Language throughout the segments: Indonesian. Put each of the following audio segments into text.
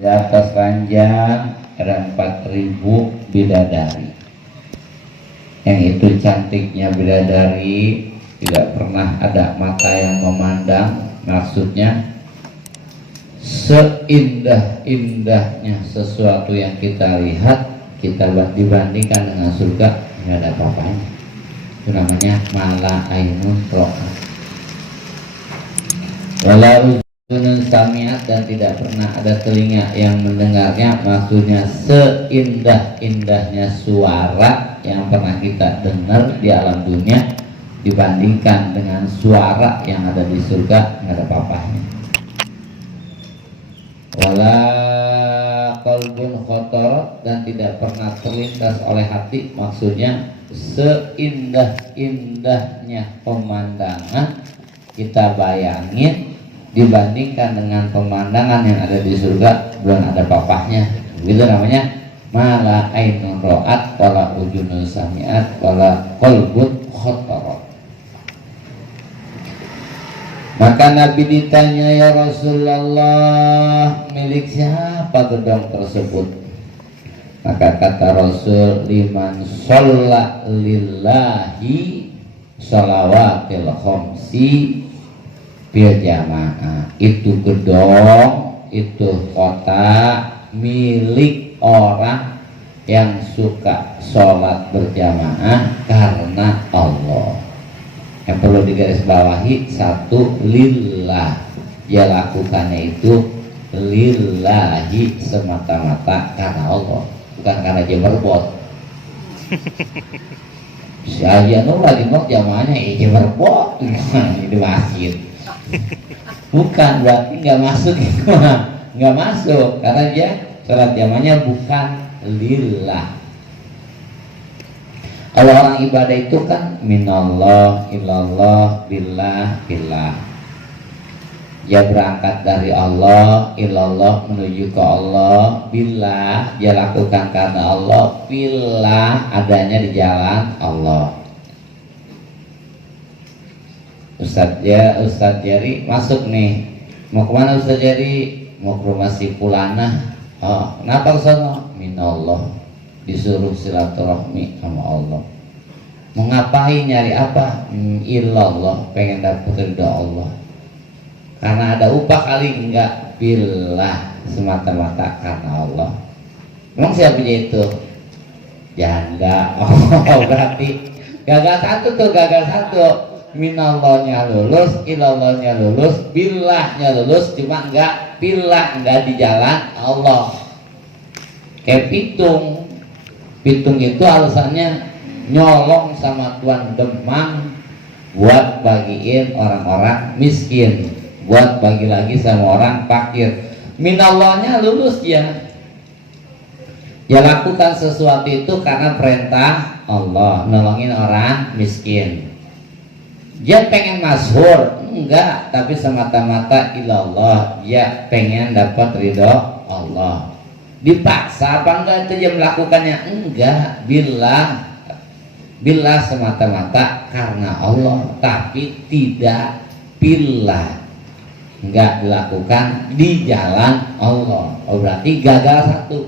Di atas ranjang ada 4.000 bidadari. Yang itu cantiknya bidadari, tidak pernah ada mata yang memandang. Maksudnya seindah-indahnya sesuatu yang kita lihat, kita dibandingkan dengan surga, nggak ada apa-apanya. Itu namanya mala ainun ro'at. Walau uzunun sami'at, dan tidak pernah ada telinga yang mendengarnya. Maksudnya seindah-indahnya suara yang pernah kita dengar di alam dunia dibandingkan dengan suara yang ada di surga, nggak ada apa-apanya. Wala qalbun khotor, dan tidak pernah terlintas oleh hati. Maksudnya seindah-indahnya pemandangan kita bayangin dibandingkan dengan pemandangan yang ada di surga, belum ada papahnya. Itu namanya mala ainun ro'at wala udhunun sami'at wala qalbun khotor. Maka Nabi ditanya, ya Rasulullah, milik siapa gedung tersebut? Maka kata Rasul, liman sholla lillahi sholawatil khomsi bil jamaah. Itu gedung, itu kota milik orang yang suka sholat berjamaah karena Allah. Yang perlu digarisbawahi, satu, lillah, dia lakukannya itu lillahi, semata-mata karena Allah, bukan karena dia berbot. Si aja nu lagi mau jamaahnya dia berbot di masjid, bukan berarti nggak masuk itu, nggak masuk karena dia sholat jamaahnya bukan lillah. Kalau orang ibadah itu kan minallah, ilallah, billah, billah. Dia berangkat dari Allah, ilallah, menuju ke Allah, billah, dia lakukan karena Allah, billah, adanya di jalan Allah. Ustadz Jari masuk nih. Mau kemana Ustadz Jari? Mau ke rumah si Pulana. Oh, kenapa kesana? Minallah, disuruh silaturahmi sama Allah. Mau ngapain, nyari apa? Illallah, pengen dapet ridha Allah. Karena ada upah kali? Enggak, billah, semata-mata karena Allah. Memang siapa itu? Janda. Oh, berarti gagal satu tuh, gagal satu. Minallahnya lulus, illallahnya lulus, billahnya lulus, cuma enggak billah, enggak di jalan Allah. Kayak pitung. Pitung itu alasannya nyolong sama tuan Demang buat bagiin orang-orang miskin, buat bagi lagi sama orang fakir. Minallahnya lulus dia. Dia lakukan sesuatu itu karena perintah Allah, nolongin orang miskin. Dia pengen masyhur? Enggak, tapi semata-mata ilallah, dia pengen dapat ridho Allah. Dipaksa apa enggak itu dia melakukannya? Enggak, billah semata-mata karena Allah, tapi tidak billah, enggak dilakukan di jalan Allah. Oh, berarti gagal satu.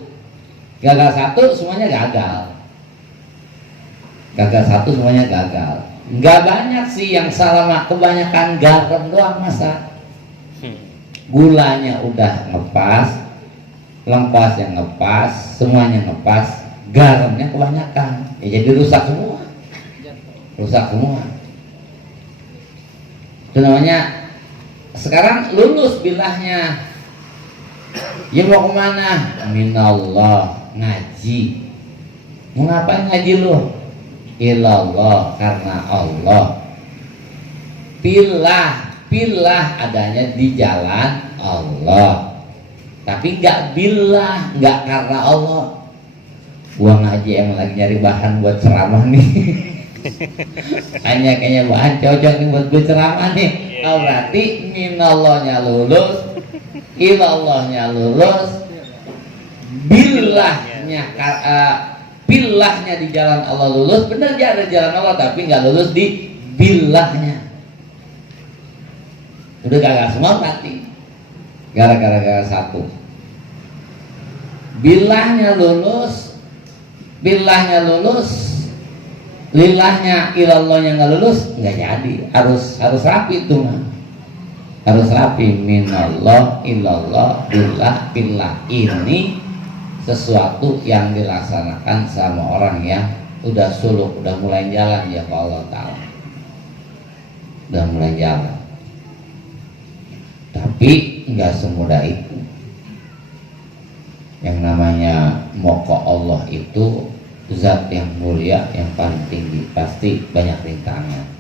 Gagal satu semuanya gagal. Gagal satu semuanya gagal. Enggak banyak sih yang salah, mah kebanyakan garam doang masak. Gulanya udah ngepas, lengpas yang ngepas, semuanya ngepas, garamnya kebanyakan, ya jadi rusak semua. Itu namanya sekarang lulus bilahnya. Ya mau kemana? Minallah, ngaji. Mau ngapain ngaji lu? Ilallah, karena Allah. Billah adanya di jalan Allah, tapi enggak billah, enggak karena Allah. Gua ngaji emang lagi nyari bahan buat ceramah nih. Kayaknya bahan cocok nih buat gue ceramah nih. Oh, berarti minallahnya lulus, ilallahnya lulus, billahnya di jalan Allah lulus. Bener dia ada jalan Allah, tapi nggak lulus di billahnya. Udah gagal semua berarti. Gara-gara satu. Bilahnya lulus, lillahnya ilallahnya nggak lulus, nggak jadi. Harus rapi itu mah. Harus rapi, minallah, ilallah, billah. Ini sesuatu yang dilaksanakan sama orang yang udah suluk, udah mulai jalan ya ke Allah Ta'ala, udah mulai jalan. Tapi nggak semudah itu. Yang namanya moko Allah itu zat yang mulia, yang paling tinggi, pasti banyak rintangan.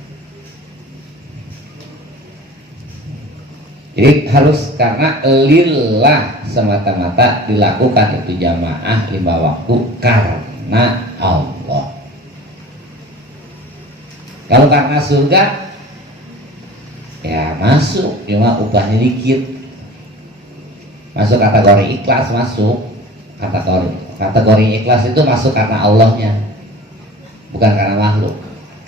Jadi harus karena lillah semata-mata dilakukan itu jamaah 5 waktu karena Allah. Kalau karena surga ya masuk, cuma upahnya dikit. Masuk kategori ikhlas, masuk kategori ikhlas itu masuk karena Allahnya, bukan karena makhluk.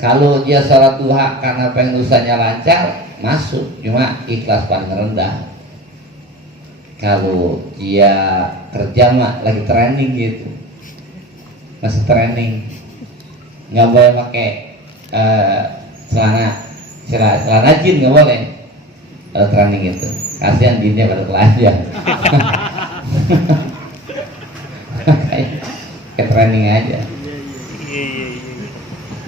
Kalau dia sholat duha karena pengen usahanya lancar, masuk, cuma ikhlas paling rendah. Kalau dia kerja mah lagi training gitu, masih training, nggak boleh pakai celana jin, nggak boleh kalau training itu. Kasihan jinnya pada telanjang. Kayak training aja.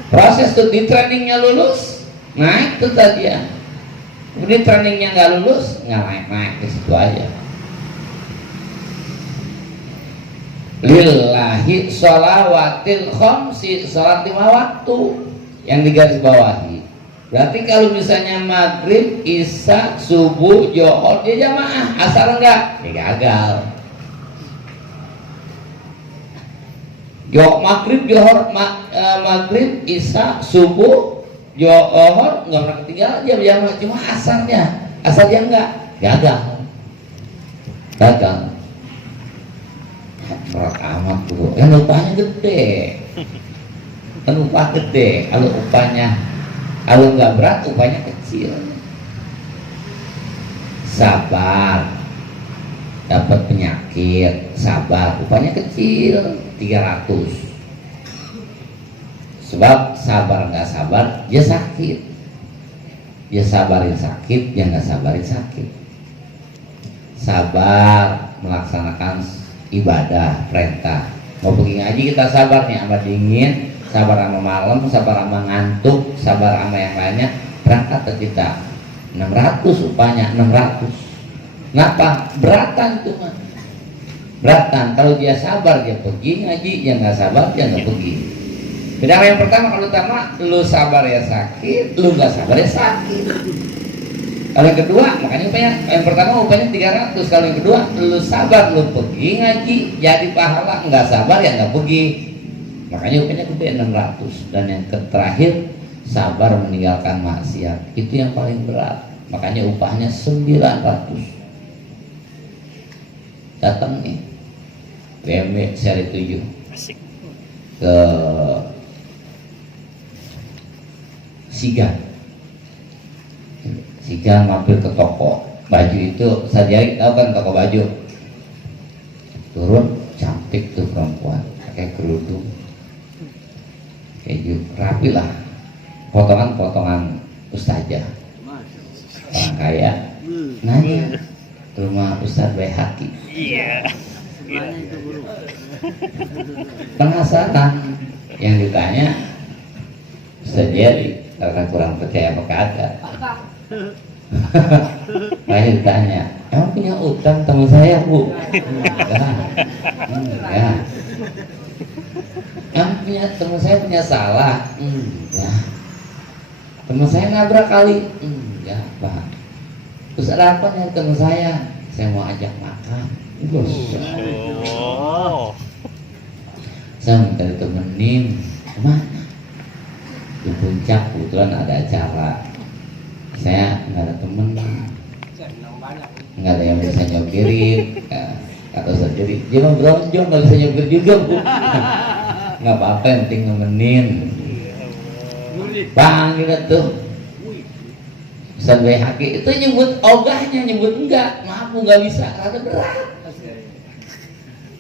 Proses tuh di trainingnya lulus, naik tuh tadi ya. Kemudian trainingnya nggak lulus, nggak naik di situ aja. Lillahi sholawatil khamsi, sholat 5 waktu yang digaris bawahi. Berarti kalau misalnya maghrib, isya, subuh, johor dia jamaah, asar enggak, dia gagal. Maghrib, johor, maghrib, isya, subuh, johor nggak pernah ketinggalan dia jamaah, cuma asarnya enggak, gagal. Berat amat tuh, kan upahnya gede, kalau upahnya kalau nggak berat, upahnya kecil. Sabar, dapat penyakit, sabar, upahnya kecil, 300. Sebab sabar nggak sabar, dia sakit. Dia sabarin sakit, dia nggak sabarin sakit. Sabar melaksanakan ibadah, perintah. Mau pergi ngaji kita sabar nih, sama dingin, sabar sama malam, sabar sama ngantuk, sabar sama yang lainnya. Berangkat ke kita 600 upahnya, 600. Kenapa? Beratan tuh mah, beratan. Kalau dia sabar dia pergi ngaji, yang nggak sabar dia nggak pergi. Beda yang pertama, kalau utama lu sabar ya sakit, lu nggak sabar ya sakit. Kalau yang kedua, makanya upahnya yang pertama upahnya 300. Kalau yang kedua, lu sabar lu pergi ngaji jadi pahala, nggak sabar ya nggak pergi. Makanya upahnya gede 600. Dan yang terakhir, sabar meninggalkan maksiat, itu yang paling berat. Makanya upahnya 900. Datang nih BMW seri 7 ke Siga mampir ke toko baju itu, saya tahu kan toko baju. Turun, cantik tuh perempuan, pakai kerudung, keju, rapi lah, potongan ustazah, orang kaya. Nanya, rumah Ustadz Baihaqi. Iya. Penasaran, yang ditanya Ustadz Jerry, karena kurang percaya apa kagak. Makanya ditanya, emang punya utang teman saya bu? Enggak. Emang teman saya punya salah? Enggak. Teman saya nabrak kali? Enggak pak. Terus ada apa nih teman saya? Saya mau ajak makan. Saya minta ditemenin. Kemana? Di puncak, kebetulan ada acara. Saya nggak ada temen, nggak ada yang bisa nyopirin. Kata saya jadi, dia mau beronjong nggak bisa nyopir juga bu. Nggak apa-apa, yang penting nemenin. Bang gitu. Ustadz Baihaqi itu nyebut ogahnya, nyebut enggak, maaf nggak bisa, rada berat.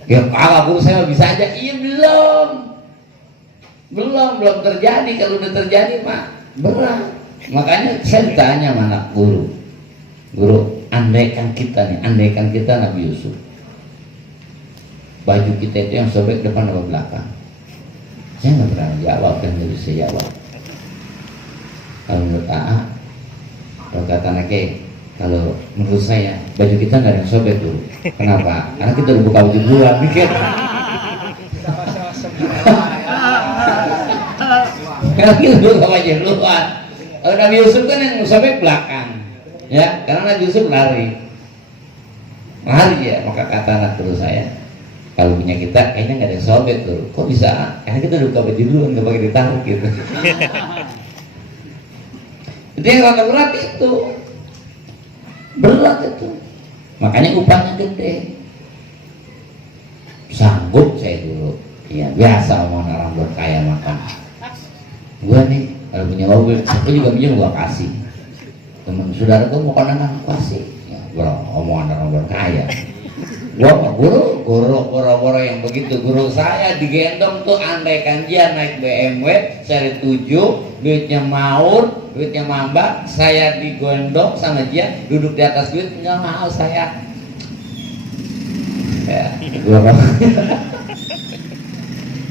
Ya kalau guru saya bisa aja. Iya belum terjadi. Kalau udah terjadi mah berat. Makanya saya ditanya mana guru, andaikan kita Nabi Yusuf, baju kita itu yang sobek depan atau belakang? Saya nggak pernah jawab, dan jadi saya jawab. Kalau menurut kalau kata anaknya, kalau menurut saya baju kita nggak ada yang sobek dulu. Kenapa? Karena kita udah buka baju duluan, mikir. Karena kita udah buka baju duluan. Kalau Nabi Yusuf kan yang sobek belakang, ya, karena Nabi Yusuf lari ya. Maka kata anak guru saya, kalau punya kita kayaknya nggak ada yang sobek tuh. Kok bisa? Karena kita udah buka baju duluan, nggak pakai ditarik gitu. Itu yang rada berat itu. Berat itu. Makanya upahnya gede. Sanggup saya dulu. Ya biasa omongan orang berkaya makan. Gua nih kalau punya mobil, aku juga pinjam gua kasih. Teman saudara gua mau kondangan kasih. Ya, bro, omongan orang berkaya. Gua guru yang begitu. Guru saya digendong tuh andaikan dia naik BMW seri 7, duitnya maur, duitnya mamba, saya digendong sama dia duduk di atas duit, nggak mau saya. Ya,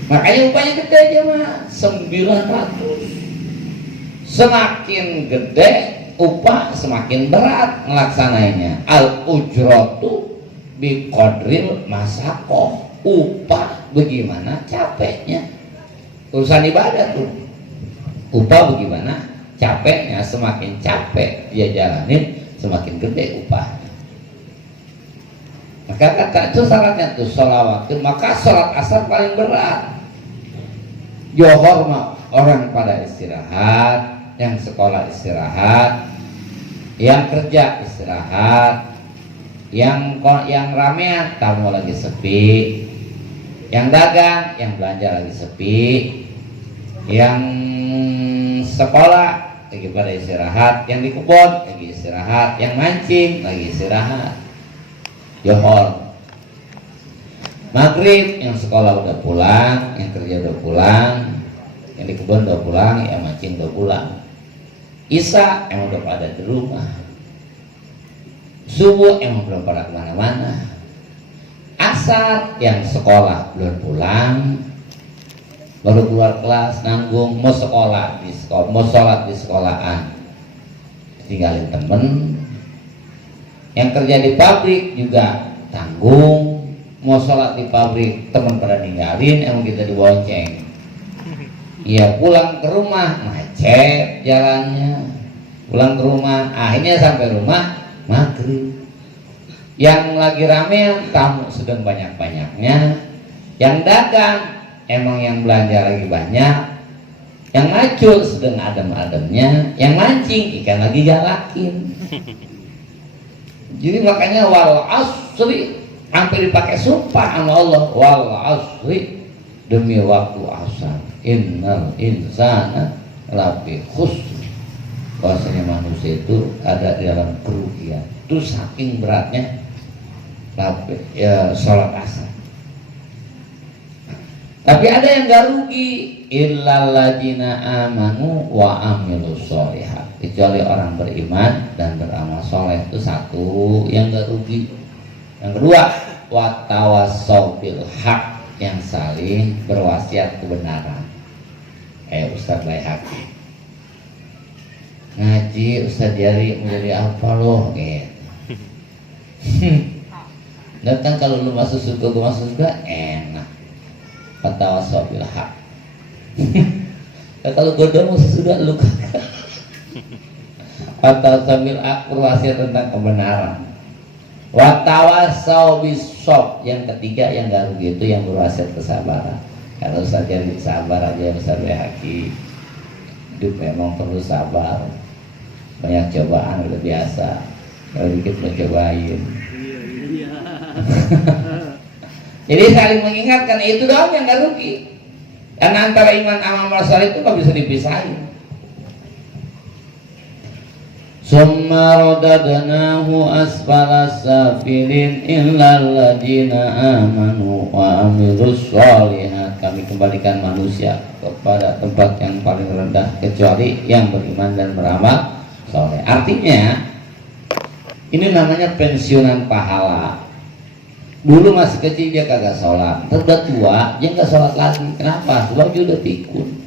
makanya upahnya gede aja mah 900. Semakin gede upah semakin berat ngelaksanainnya. Al ujratu bi qadril masakoh. Upah bagaimana capeknya. Urusan ibadah tuh. Upah bagaimana capeknya. Semakin capek dia jalanin, semakin gede upahnya. Maka kata itu syaratnya tuh sholawatun. Maka sholat asar paling berat. Johor mah orang pada istirahat, yang sekolah istirahat, yang kerja istirahat, yang ramean tamu lagi sepi, yang dagang, yang belanja lagi sepi, yang sekolah lagi pada istirahat, yang di kebun lagi istirahat, yang mancing lagi istirahat. Johor. Maghrib yang sekolah udah pulang, yang kerja udah pulang, yang di kebun udah pulang, yang mancing udah pulang. Isya emang udah pada di rumah. Subuh emang belum pada kemana-mana. Asar yang sekolah belum pulang, baru keluar kelas nanggung mau sekolah di sekolah, mau sholat di sekolahan, tinggalin temen. Yang kerja di pabrik juga tanggung, mau sholat di pabrik teman pada ninggalin, emang kita dibonceng. Iya, pulang ke rumah macet jalannya, pulang ke rumah akhirnya sampai rumah maghrib. Yang lagi ramean tamu sedang banyak-banyaknya, yang dagang emang yang belanja lagi banyak, yang ngacul sedang adem-ademnya, yang mancing ikan lagi galakin. Jadi makanya wal asri hampir dipakai sumpah sama Allah, wal asri demi waktu asar, innal insana lafi khusr. Bahwasanya manusia itu ada di dalam kerugian. Itu saking beratnya sholat asar. Tapi ada yang gak rugi, illal ladina amanu wa amilus sholihat. Kecuali orang beriman dan beramal soleh, itu satu yang gak rugi. Yang kedua, watawassaw bil haq, yang saling berwasiat kebenaran. Ustaz Baihaqi ngaji, Ustaz Jari mau jadi apa loh gitu. Dan kan kalau lu masuk surga, gue masuk surga, enak. Watawassaw bil haq. Kalau gue udah masuk surga, lu kagak. Watawassaw bil haq, berwasiat tentang kebenaran. Watawassaw bishob, yang ketiga yang gak rugi itu yang berwasiat kesabaran. Kalau Ustaz Jari sabar aja, Ustaz Baihaqi. Hidup memang perlu sabar. Banyak cobaan udah biasa. Kalau dikit mau cobain. Jadi saling mengingatkan, itu doang yang gak rugi. Dan antara iman sama amal saleh itu gak bisa dipisahin. Summa radadnahu asfala safilin illal ladzina amanu wa amilus sholihat. Kami kembalikan manusia kepada tempat yang paling rendah kecuali yang beriman dan beramal soleh. Artinya ini namanya pensiunan pahala. Dulu masih kecil dia kagak sholat, udah tua dia nggak sholat lagi. Kenapa? Sebab dia udah pikun.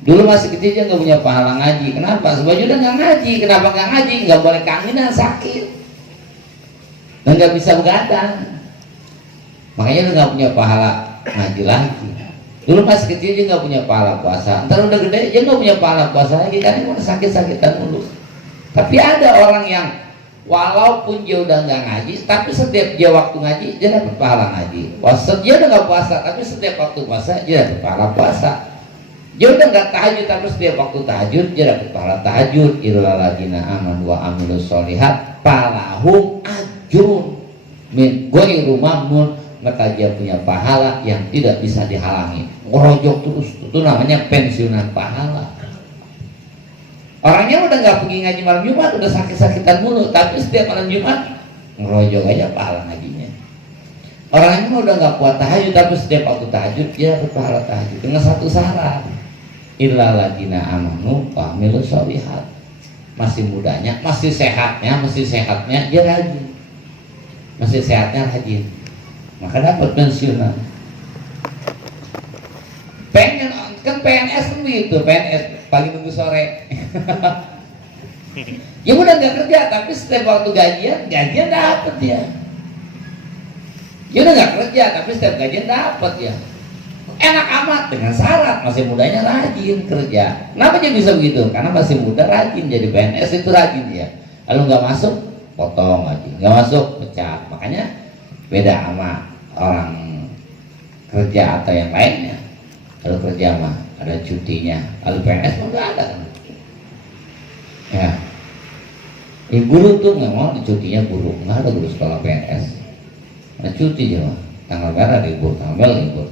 Dulu masih kecil dia nggak punya pahala ngaji. Kenapa? Sebab dia udah nggak ngaji. Kenapa nggak ngaji? Nggak boleh kangenan, sakit dan nggak bisa begadang. Makanya dia nggak punya pahala ngaji lagi. Dulu masih kecil dia nggak punya pahala puasa. Ntar udah gede dia nggak punya pahala puasa lagi karena udah sakit-sakitan mulu. Tapi ada orang yang walaupun dia udah nggak ngaji, tapi setiap dia waktu ngaji dia dapat pahala ngaji. Puasa dia udah nggak puasa, tapi setiap waktu puasa dia dapat pahala puasa. Dia udah nggak tahajud, tapi setiap waktu tahajud dia dapat pahala tahajud. Illal ladzina amanu wa amilus sholihat falahum ajrun min ghairu mamnun. Maka dia punya pahala yang tidak bisa dihalangi. Ngerojok terus, itu namanya pensiunan pahala. Orangnya udah nggak pergi ngaji malam Jumat, udah sakit-sakitan mulu, tapi setiap malam Jumat ngerojok aja pahala ngajinya. Orangnya udah nggak kuat tahajud, tapi setiap waktu tahajud dia berpahala tahajud dengan satu syarat: illal ladzina amanu wa amilus sholihat. Masih mudanya, masih sehatnya dia rajin, masih sehatnya rajin, maka dapat pensiunan. Pengen kan PNS kan begitu, PNS pagi tunggu sore. Ya udah nggak kerja, tapi setiap waktu gajian dapat ya. Ya udah nggak kerja, tapi setiap gajian dapat ya. Enak amat dengan syarat masih mudanya rajin kerja. Kenapa dia bisa begitu? Karena masih muda rajin, jadi PNS itu rajin ya. Kalau nggak masuk potong gaji, nggak masuk pecat. Makanya beda sama orang kerja atau yang lainnya. Kalau kerja mah ada cutinya, kalau PNS mah nggak ada kan. Ya, guru tuh nggak mau cutinya guru, nggak ada guru sekolah PNS. Ada cuti dia mah, tanggal merah libur, tanggal libur.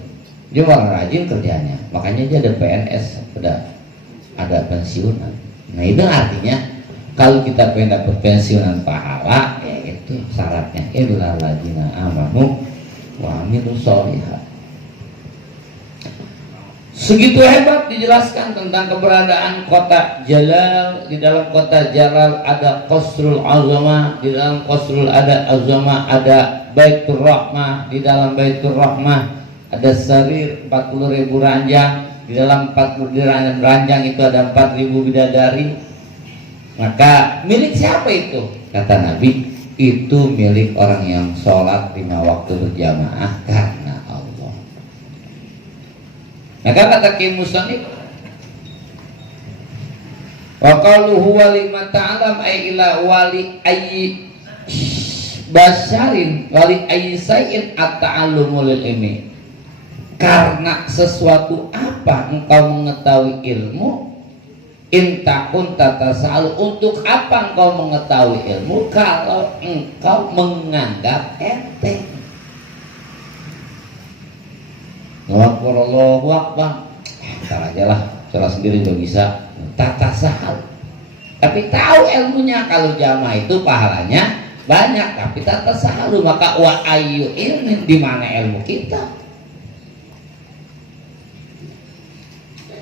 Dia malah rajin kerjanya, makanya dia ada PNS, ada pensiunan. Nah itu artinya kalau kita pengen dapat pensiunan pahala, ya itu syaratnya illal ladzina amanu wa amilus sholihat. Segitu hebat dijelaskan tentang keberadaan kota Jalal. Di dalam kota Jalal ada Qasrul Azamah, di dalam Qasrul Azamah ada Baitur Rahmah, di dalam Baitur Rahmah ada Sarir 40.000 ranjang, di dalam 40 ranjang itu ada 4.000 bidadari. Maka milik siapa itu? Kata Nabi, itu milik orang yang sholat 5 waktu berjamaah karena Allah. Maka kata Ki Musannif, wa qaluhu wa lima ta'lam ay ila wali ayyi basyarin wali ayyi sayin at-ta'allumu lil ilmi. Karena sesuatu apa engkau mengetahui ilmu, intakun tata sa'al, untuk apa engkau mengetahui ilmu kalau engkau menganggap enteng. Allahu Akbar, ntar aja lah, salah sendiri juga bisa. Tata sahal, tapi tahu ilmunya. Kalau jamaah itu pahalanya banyak, tapi tata sahal, maka wa ayu ilmin, di mana ilmu kita.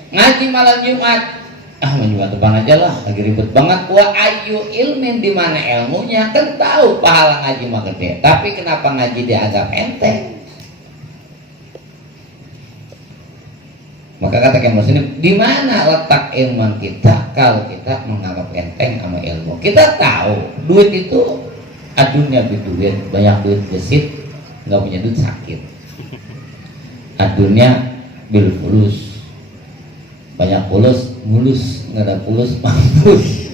Ngaji malam Jumat, Jumat depan aja lah, lagi ribet banget. Wa ayu ilmin, di mana ilmunya. Kan tahu pahala ngaji mah gede, tapi kenapa ngaji dianggap enteng? Maka kata Ki Muslim, di mana letak ilmu kita kalau kita menganggap enteng sama ilmu? Kita tahu duit itu adunya duit, banyak duit gesit, nggak punya duit sakit. Adunya bil fulus, banyak fulus mulus, nggak ada fulus mampus.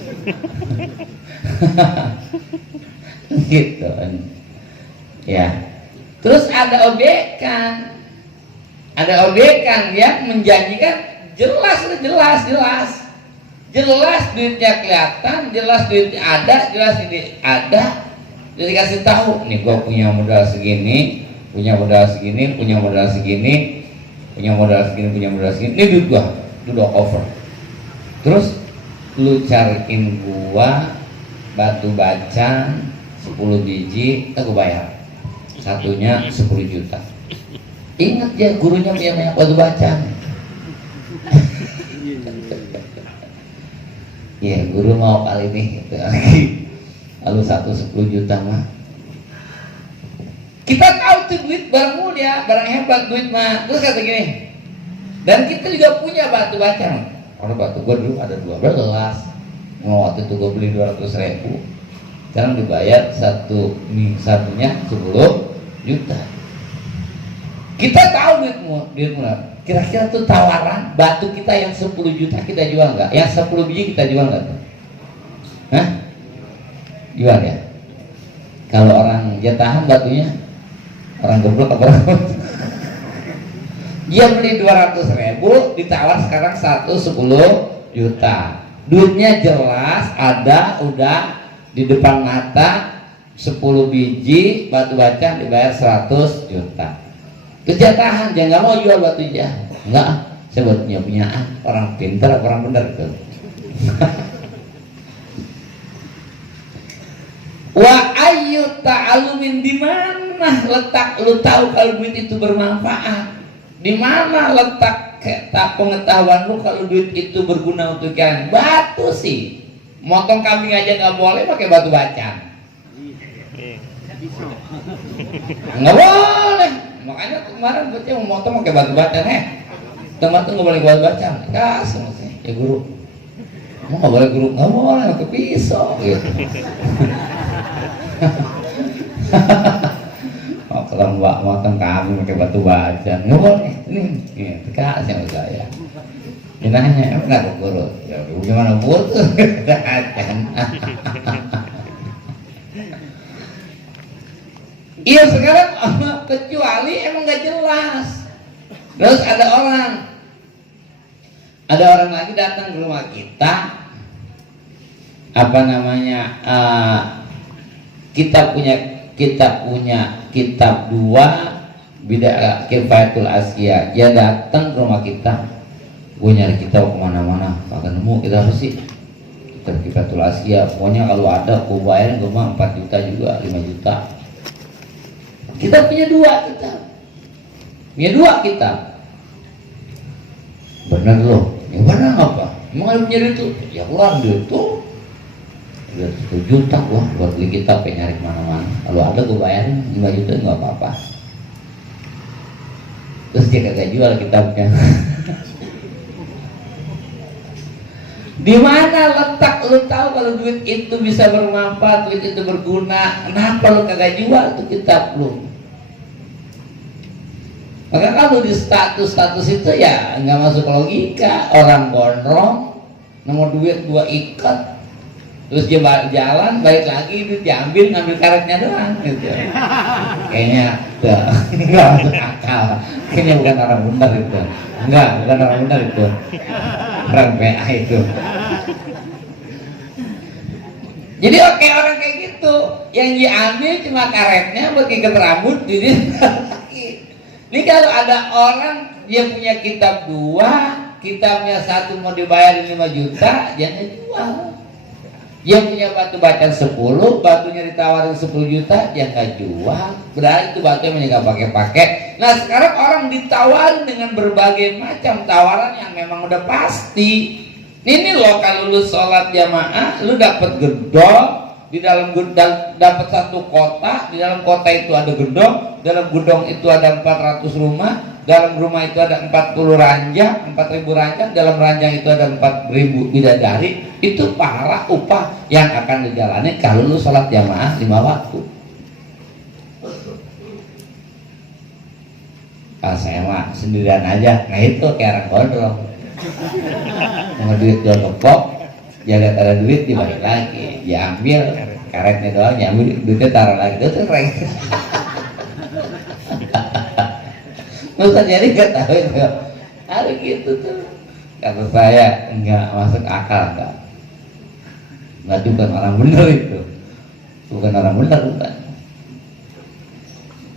Gitu ya. Terus ada obyekan yang menjanjikan jelas duitnya kelihatan, jelas duitnya ada, jelas ini ada. Jadi kasih tahu, nih gua punya modal segini, punya modal segini, punya modal segini, punya modal segini, punya modal segini. Ini duit gua, itu udah cover. Terus lu cariin gua batu bacan 10 biji, aku bayar. Satunya 10 juta. Ingat ya, gurunya punya banyak batu bacan. Ya, guru mau kali ini gitu. Lalu 10 juta mah. Kita tahu tuh duit barang mulia, barang hebat duit mah. Terus kata gini, dan kita juga punya batu bacan. Kalau batu gua dulu ada 12, waktu itu gua beli 200.000. Sekarang dibayar satunya 10 juta. Kita tahu duit murah. Kira-kira tuh tawaran batu kita yang 10 juta kita jual nggak? Yang 10 biji kita jual nggak tuh? Hah? Jual ya? Kalau orang jatahan batunya, orang goblok apa orang? Dia beli 200.000, ditawar sekarang 10 juta. Duitnya jelas ada, udah di depan mata, 10 biji batu bacan dibayar 100 juta. Kejatahan, jangan mau jual batu aja. Enggak, saya buat punya-punyaan. Orang pintar, orang benar itu. Wa ayyu ta'alumin, di mana letak lu tahu kalau duit itu bermanfaat? Di mana letak pengetahuan lu kalau duit itu berguna untuk kalian? Batu sih. Motong kambing aja nggak boleh pakai batu bacan. Nggak boleh. Makanya kemarin baca mau motong pakai batu bacan, teman tuh nggak boleh batu bacan. Kasih maksudnya, ya guru. Mau nggak boleh guru? Nggak boleh pakai pisau gitu. Kalau mbak motong kambing pakai batu bacan, nggak boleh. Ini kasih sama saya. Dia nanya, emang nggak guru? Ya gimana guru tuh? Iya sekarang kecuali emang nggak jelas. Terus ada orang lagi datang ke rumah kita, apa namanya? Kita punya kitab 2 Bid'ah Kifayatul Asqiya. Dia datang ke rumah kita, gue nyari kitab kemana-mana, kagak nemu. Kita harus sih kitab Kifayatul Asqiya. Pokoknya kalau ada, gue bayarin, gue mah 4 juta juga, 5 juta. Kita punya 2 kitab. Bener loh. Ya bener apa? Emang ada punya duit tuh? Ya keluar duit tuh. Udah 1 juta gua buat beli kitab, pengen nyari kemana-mana. Kalau ada gua bayarin 5 juta nggak apa-apa. Terus dia kagak jual kitabnya. Di mana letak lu tahu kalau duit itu bisa bermanfaat, duit itu berguna? Kenapa lu kagak jual tuh kitab lu? Maka kalau di status itu ya nggak masuk logika. Orang gondrong nemu duit 2 ikat, terus dia jalan balik lagi, duit diambil, ngambil karetnya doang gitu. Kayaknya nggak masuk akal. Kayaknya bukan orang benar itu. Bukan orang benar itu. Orang PA itu. Jadi oke, orang kayak gitu yang diambil cuma karetnya buat ikat rambut, jadi ini kalau ada orang dia punya kitab 2, kitabnya 1 mau dibayar 5 juta, jangan jual. Dia punya batu bacan 10, batunya ditawarin 10 juta, dia nggak jual. Berarti itu batunya nggak pakai-pakai. Nah sekarang orang ditawarin dengan berbagai macam tawaran yang memang udah pasti. Ini loh, kalau lu sholat jamaah, lu dapat gedong. Di dalam dapat 1 kota, di dalam kota itu ada gedong, dalam gedong itu ada 400 rumah, dalam rumah itu ada 40 ranjang, 4.000 ranjang, dalam ranjang itu ada 4.000 bidadari. Itu pahala upah yang akan dijalani kalau lu sholat jamaah 5 waktu. Kalau saya mah sendirian aja, nah itu kayak orang gondrong. Mau duit jual kepok, dia lihat ada duit dibalik lagi, dia ambil karetnya doang, dia ambil duitnya taruh lagi, itu keren. Ustaz jadi nggak tahu itu, ada gitu tuh. Kata saya nggak masuk akal, nggak bukan orang benar itu, bukan orang benar bukan.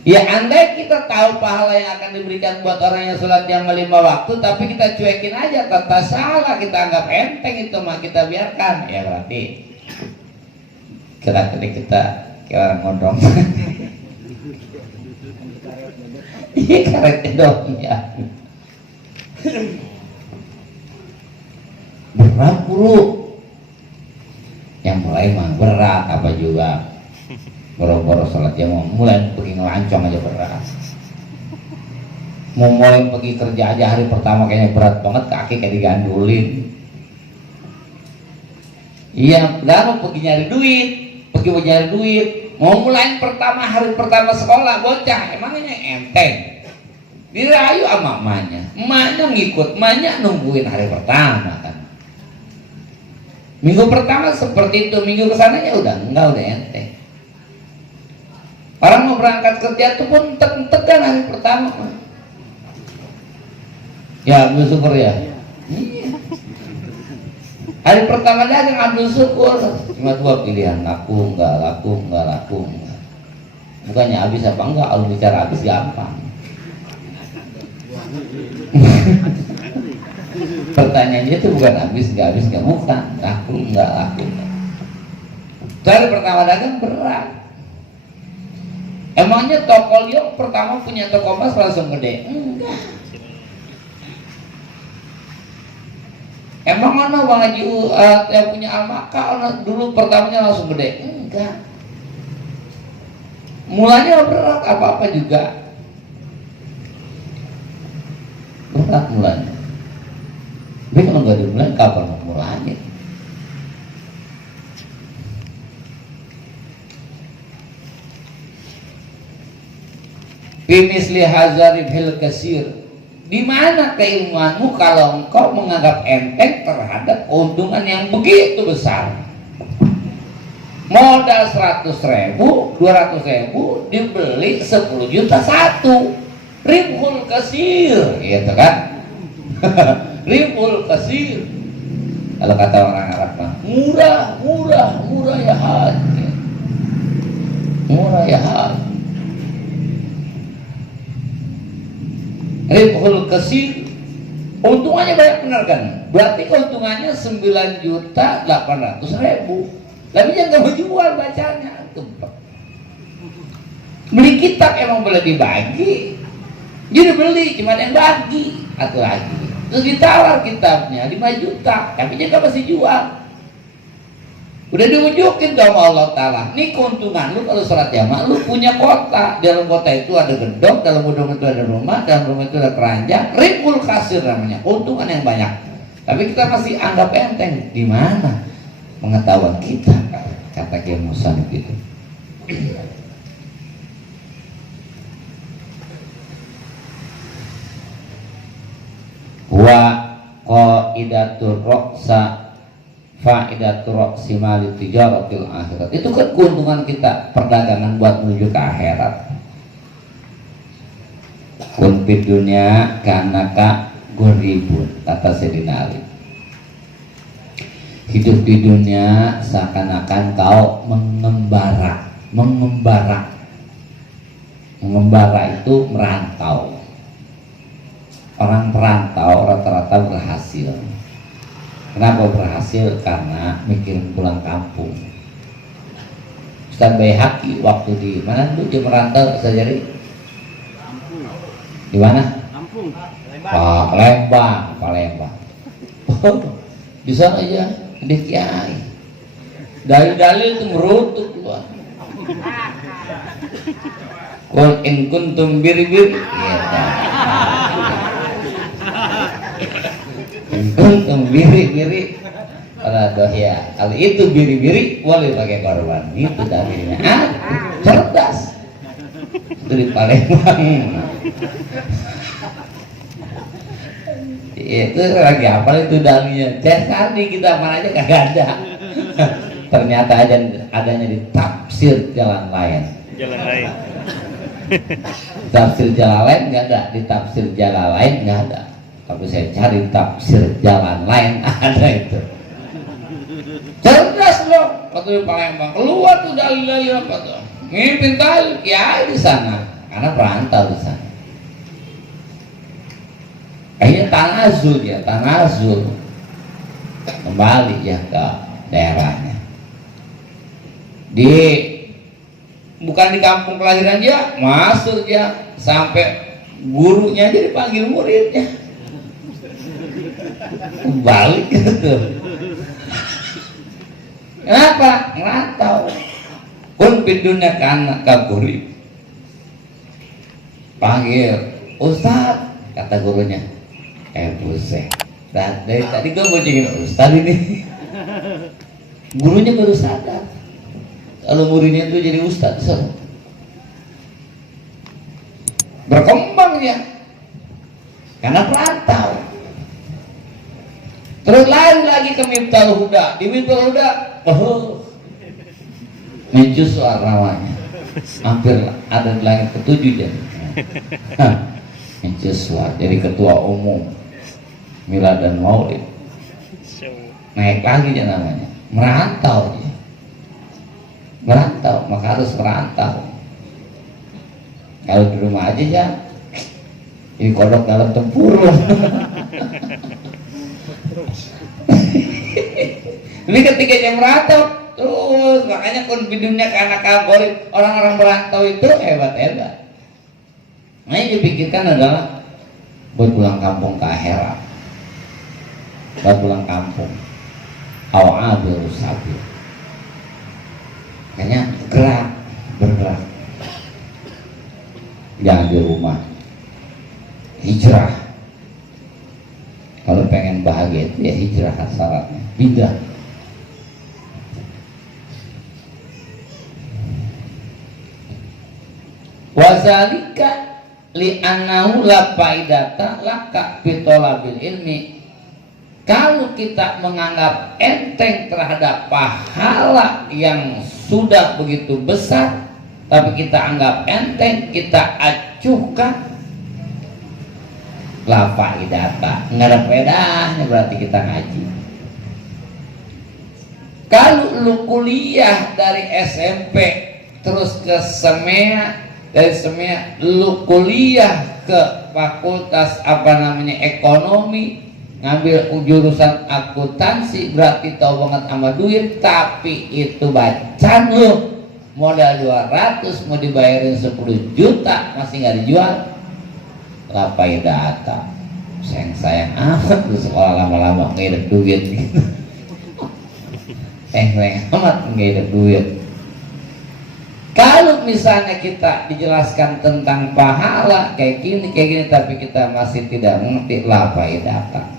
Ya andai kita tahu pahala yang akan diberikan buat orang yang sholat jam 5 waktu, tapi kita cuekin aja, tata salah, kita anggap enteng itu mah kita biarkan, ya berarti kira-kira kita kayak orang ngodong. Iya karetnya dong ya. Berat bro, yang mulai mah berat apa juga. Boro-boro sholat jam mau mulai pergi ngelancong aja berat. Mau mulai pergi kerja aja hari pertama kayaknya berat banget, kaki kayak digandulin. Iya, baru pergi nyari duit, mau mulai pertama hari pertama sekolah bocah, emangnya enteng. Dirayu sama emaknya ngikut, emaknya nungguin hari pertama kan. Minggu pertama seperti itu, minggu kesananya udah enteng. Orang mau berangkat kerja tuh pun tekan hari pertama. Ya ambil syukur ya. Iya. Hari pertama dagang ambil syukur. Cuma 2 pilihan, laku enggak. Bukannya habis apa enggak, kalau bicara habis gampang. Pertanyaannya itu bukan habis enggak, bukan. Laku enggak. Hari pertama dagang berat. Emangnya toko liok pertama punya toko emas langsung gede? Enggak. Emang mana Bang Haji yang punya Almaka dulu pertamanya langsung gede? Enggak. Mulanya berat, apa-apa juga berat mulanya. Tapi kalau nggak dimulai, kapan mau mulanya? Bimisli hazari bil kasir. Di mana keilmuanmu kalau engkau menganggap enteng terhadap keuntungan yang begitu besar? Modal 100.000, 200.000 dibeli 10 juta satu. Ribhul kasir, gitu kan? Ribhul kasir. Kalau kata orang Arab mah murah ya haji. Murah ya haji. Ribhul kasir, untungannya banyak benar kan? Berarti keuntungannya 9.800.000. Tapi jangan mau jual bacanya. Beli kitab emang boleh dibagi, jadi beli cuma yang bagi atau lagi. Terus ditawar kitabnya 5 juta, tapi dia gak pasti jual. Udah diunjukin sama Allah Ta'ala, nih keuntungan lu kalau sholat jamaah, lu punya kota. Dalam kota itu ada gedung, dalam gedung itu ada rumah, dalam rumah itu ada keranjang. Ribhul kasir namanya, keuntungan yang banyak. Tapi kita masih anggap enteng. Di mana pengetahuan kita? Kata Kiai Musa gitu. Wa qaidatur roksa fa'idatur roksi mali tijaratil akhirat. Itu kan keuntungan kita perdagangan buat menuju ke akhirat. Kun fid dunya kanaka guribun, kata Sayyidina Ali. Hidup di dunia seakan-akan kau mengembara. Mengembara itu merantau. Orang perantau rata-rata berhasil. Kenapa berhasil? Karena mikirin pulang kampung. Ustaz Baihaqi waktu di mana dulu dia merantau saja di mana? Kampung. Palembang. Bisa aja di kiai. Dalil-dalil itu merutuk keluar. Qul in kuntum bir-bir. Untung biri-biri pada dohya. Kalau itu biri-biri boleh pakai korban. Itu dalilnya. Cerdas. Itu di Palembang. Itu lagi apa itu dalilnya? Cari kita mana aja kagak ada. Ternyata adanya di tafsir jalan lain. Tafsir jalan lain nggak ada. Di tafsir jalan lain nggak ada. Tapi saya cari tafsir jalan lain ada itu. Cerdas loh, waktu di Palembang keluar tuh dalil-dalil apa tuh? Ngimpin dalil kiai di sana. karena perantau di sana. Akhirnya tanazul kembali ya ke daerahnya. Bukan di kampung kelahiran dia, masuk dia sampai gurunya aja dipanggil muridnya. Balik gitu. Kenapa? Ngerantau. Kun bidunya kana kagurib. Panggil Ustaz, kata gurunya. Buset. Dari tadi gue boncengin Ustaz ini. Gurunya baru sadar kalau muridnya itu jadi Ustaz. Berkembang dia karena perantau. Terus lagi ke Miftahul Huda. Di Miftahul Huda, mencus soal namanya. Hampir ada di langit ketujuh dia. Mencus jadi ketua umum Milad dan Maulid. Naik lagi dia namanya. Merantau dia. Merantau, maka harus merantau. Kalau di rumah aja ya, ini kodok dalam tempurung. Ini ketika dia merantau, terus makanya konfidentnya karena kagorit orang-orang merantau itu hebat-hebat. Nah yang dipikirkan adalah buat pulang kampung ke akhirat, buat pulang kampung. Awal sabil. Makanya bergerak. Jangan di rumah. Hijrah. Kalau pengen bahagia itu ya hijrah syaratnya. Pindah. Wazalika li'annahu la faidata laka bitolabil ilmi. Kalau kita menganggap enteng terhadap pahala yang sudah begitu besar, tapi kita anggap enteng, kita acuhkan, la faidata, nggak ada faedahnya berarti kita ngaji. Kalau lu kuliah dari SMP terus ke SEMEA, dari SEMEA lu kuliah ke fakultas ekonomi, ngambil jurusan akuntansi, berarti tahu banget sama duit, tapi itu bacaan lu modal 200 mau dibayarin 10 juta masih nggak dijual. Lapai data sayang amat lu sekolah lama-lama ngirit duit gitu. Sayang amat ngirit duit. Kalau misalnya kita dijelaskan tentang pahala kayak gini tapi kita masih tidak mengerti, lapai data.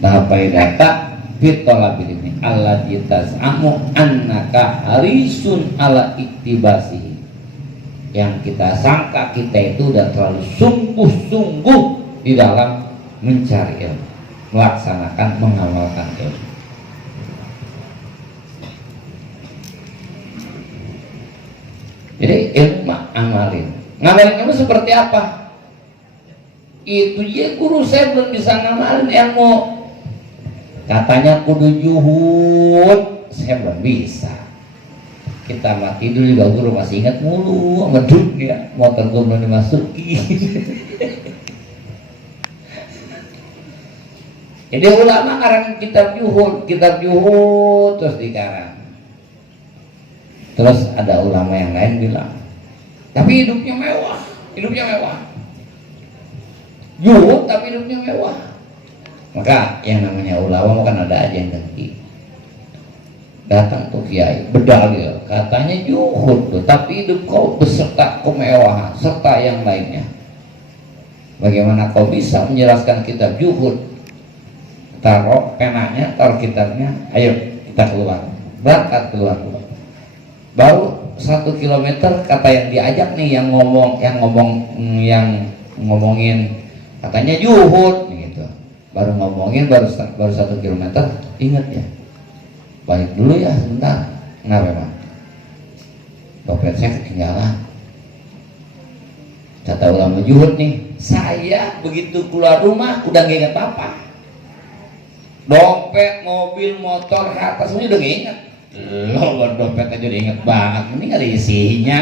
Lapai data bitolabil ini Allah ditaz'amu annaka harisun ala iktibasihi. Yang kita sangka kita itu udah terlalu sungguh-sungguh di dalam mencari ilmu, melaksanakan, mengamalkan ilmu. Jadi ilmu amalin. Ngamalin ilmu seperti apa? Itu ya guru saya belum bisa ngamalin ilmu. Katanya kudu juhud, saya belum bisa. Kita mati dulu juga guru masih ingat mulu, ngeduk ya, motor gue belum dimasuki. Jadi ulama ngarang kitab juhud terus dikarang. Terus ada ulama yang lain bilang, tapi hidupnya mewah. Juhud tapi hidupnya mewah. Maka yang namanya ulama kan ada aja yang dengki. Datang tuh kiai berdalil, katanya juhud tuh, tapi hidup kau beserta kemewahan serta yang lainnya. Bagaimana kau bisa menjelaskan kitab juhud? Taruh penanya, taruh kitabnya, ayo kita keluar, berangkat keluar. Baru 1 kilometer kata yang diajak nih yang ngomongin katanya juhud gitu. Baru ngomongin baru 1 kilometer, ingat ya, balik dulu ya sebentar. Kenapa Pak? Dompet saya ketinggalan. Kata ulama juhud nih, saya begitu keluar rumah udah gak ingat apa. Dompet, mobil, motor, harta semuanya udah gak ingat. Lo dompet aja udah inget banget, ini nggak ada isinya.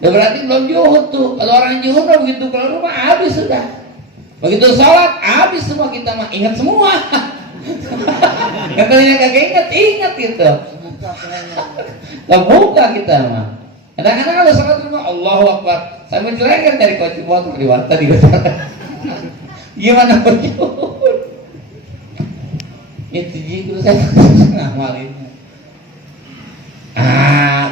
Udah berarti belum juhud tuh. Kalau orang juhud udah begitu keluar rumah habis sudah. Begitu sholat habis semua, kita mah ingat semua. Yang tadinya kagak ingat gitu. Buka kita mah. Kadang-kadang kalau sholat rumah Allahu Akbar sambil celengker dari kunci motor di warta di gimana juhud? Itu jitu saya ngamalinnya.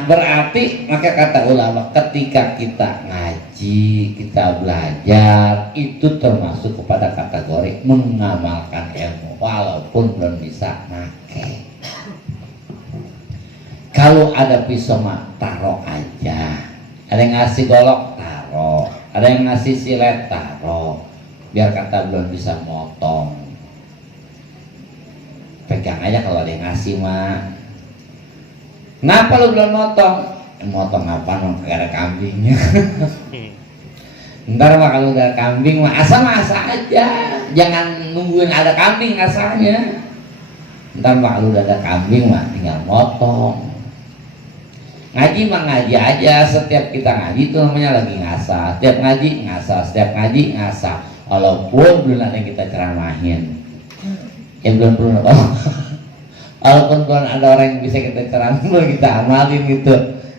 Berarti maka kata ulama ketika kita ngaji, kita belajar itu termasuk kepada kategori mengamalkan ilmu walaupun belum bisa pakai. Kalau ada pisau mah taruh aja. Ada yang ngasih golok taruh, ada yang ngasih silet taruh. Biar kata belum bisa motong. Pegang aja kalau ada yang ngasih mah. Kenapa lu belum motong? Motong apa? Gak ada kambingnya. Ntar mah kalau udah kambing mah asa aja. Jangan nungguin ada kambing asalnya. Ntar mah kalau udah ada kambing mah tinggal motong. Ngaji mah ngaji aja. Setiap kita ngaji itu namanya lagi ngasah. Setiap ngaji ngasah. Setiap ngaji ngasah. Walaupun belum ada yang kita ceramahin. Ya belum. Walaupun kalau ada orang yang bisa kita ceramahin, kita amalin gitu,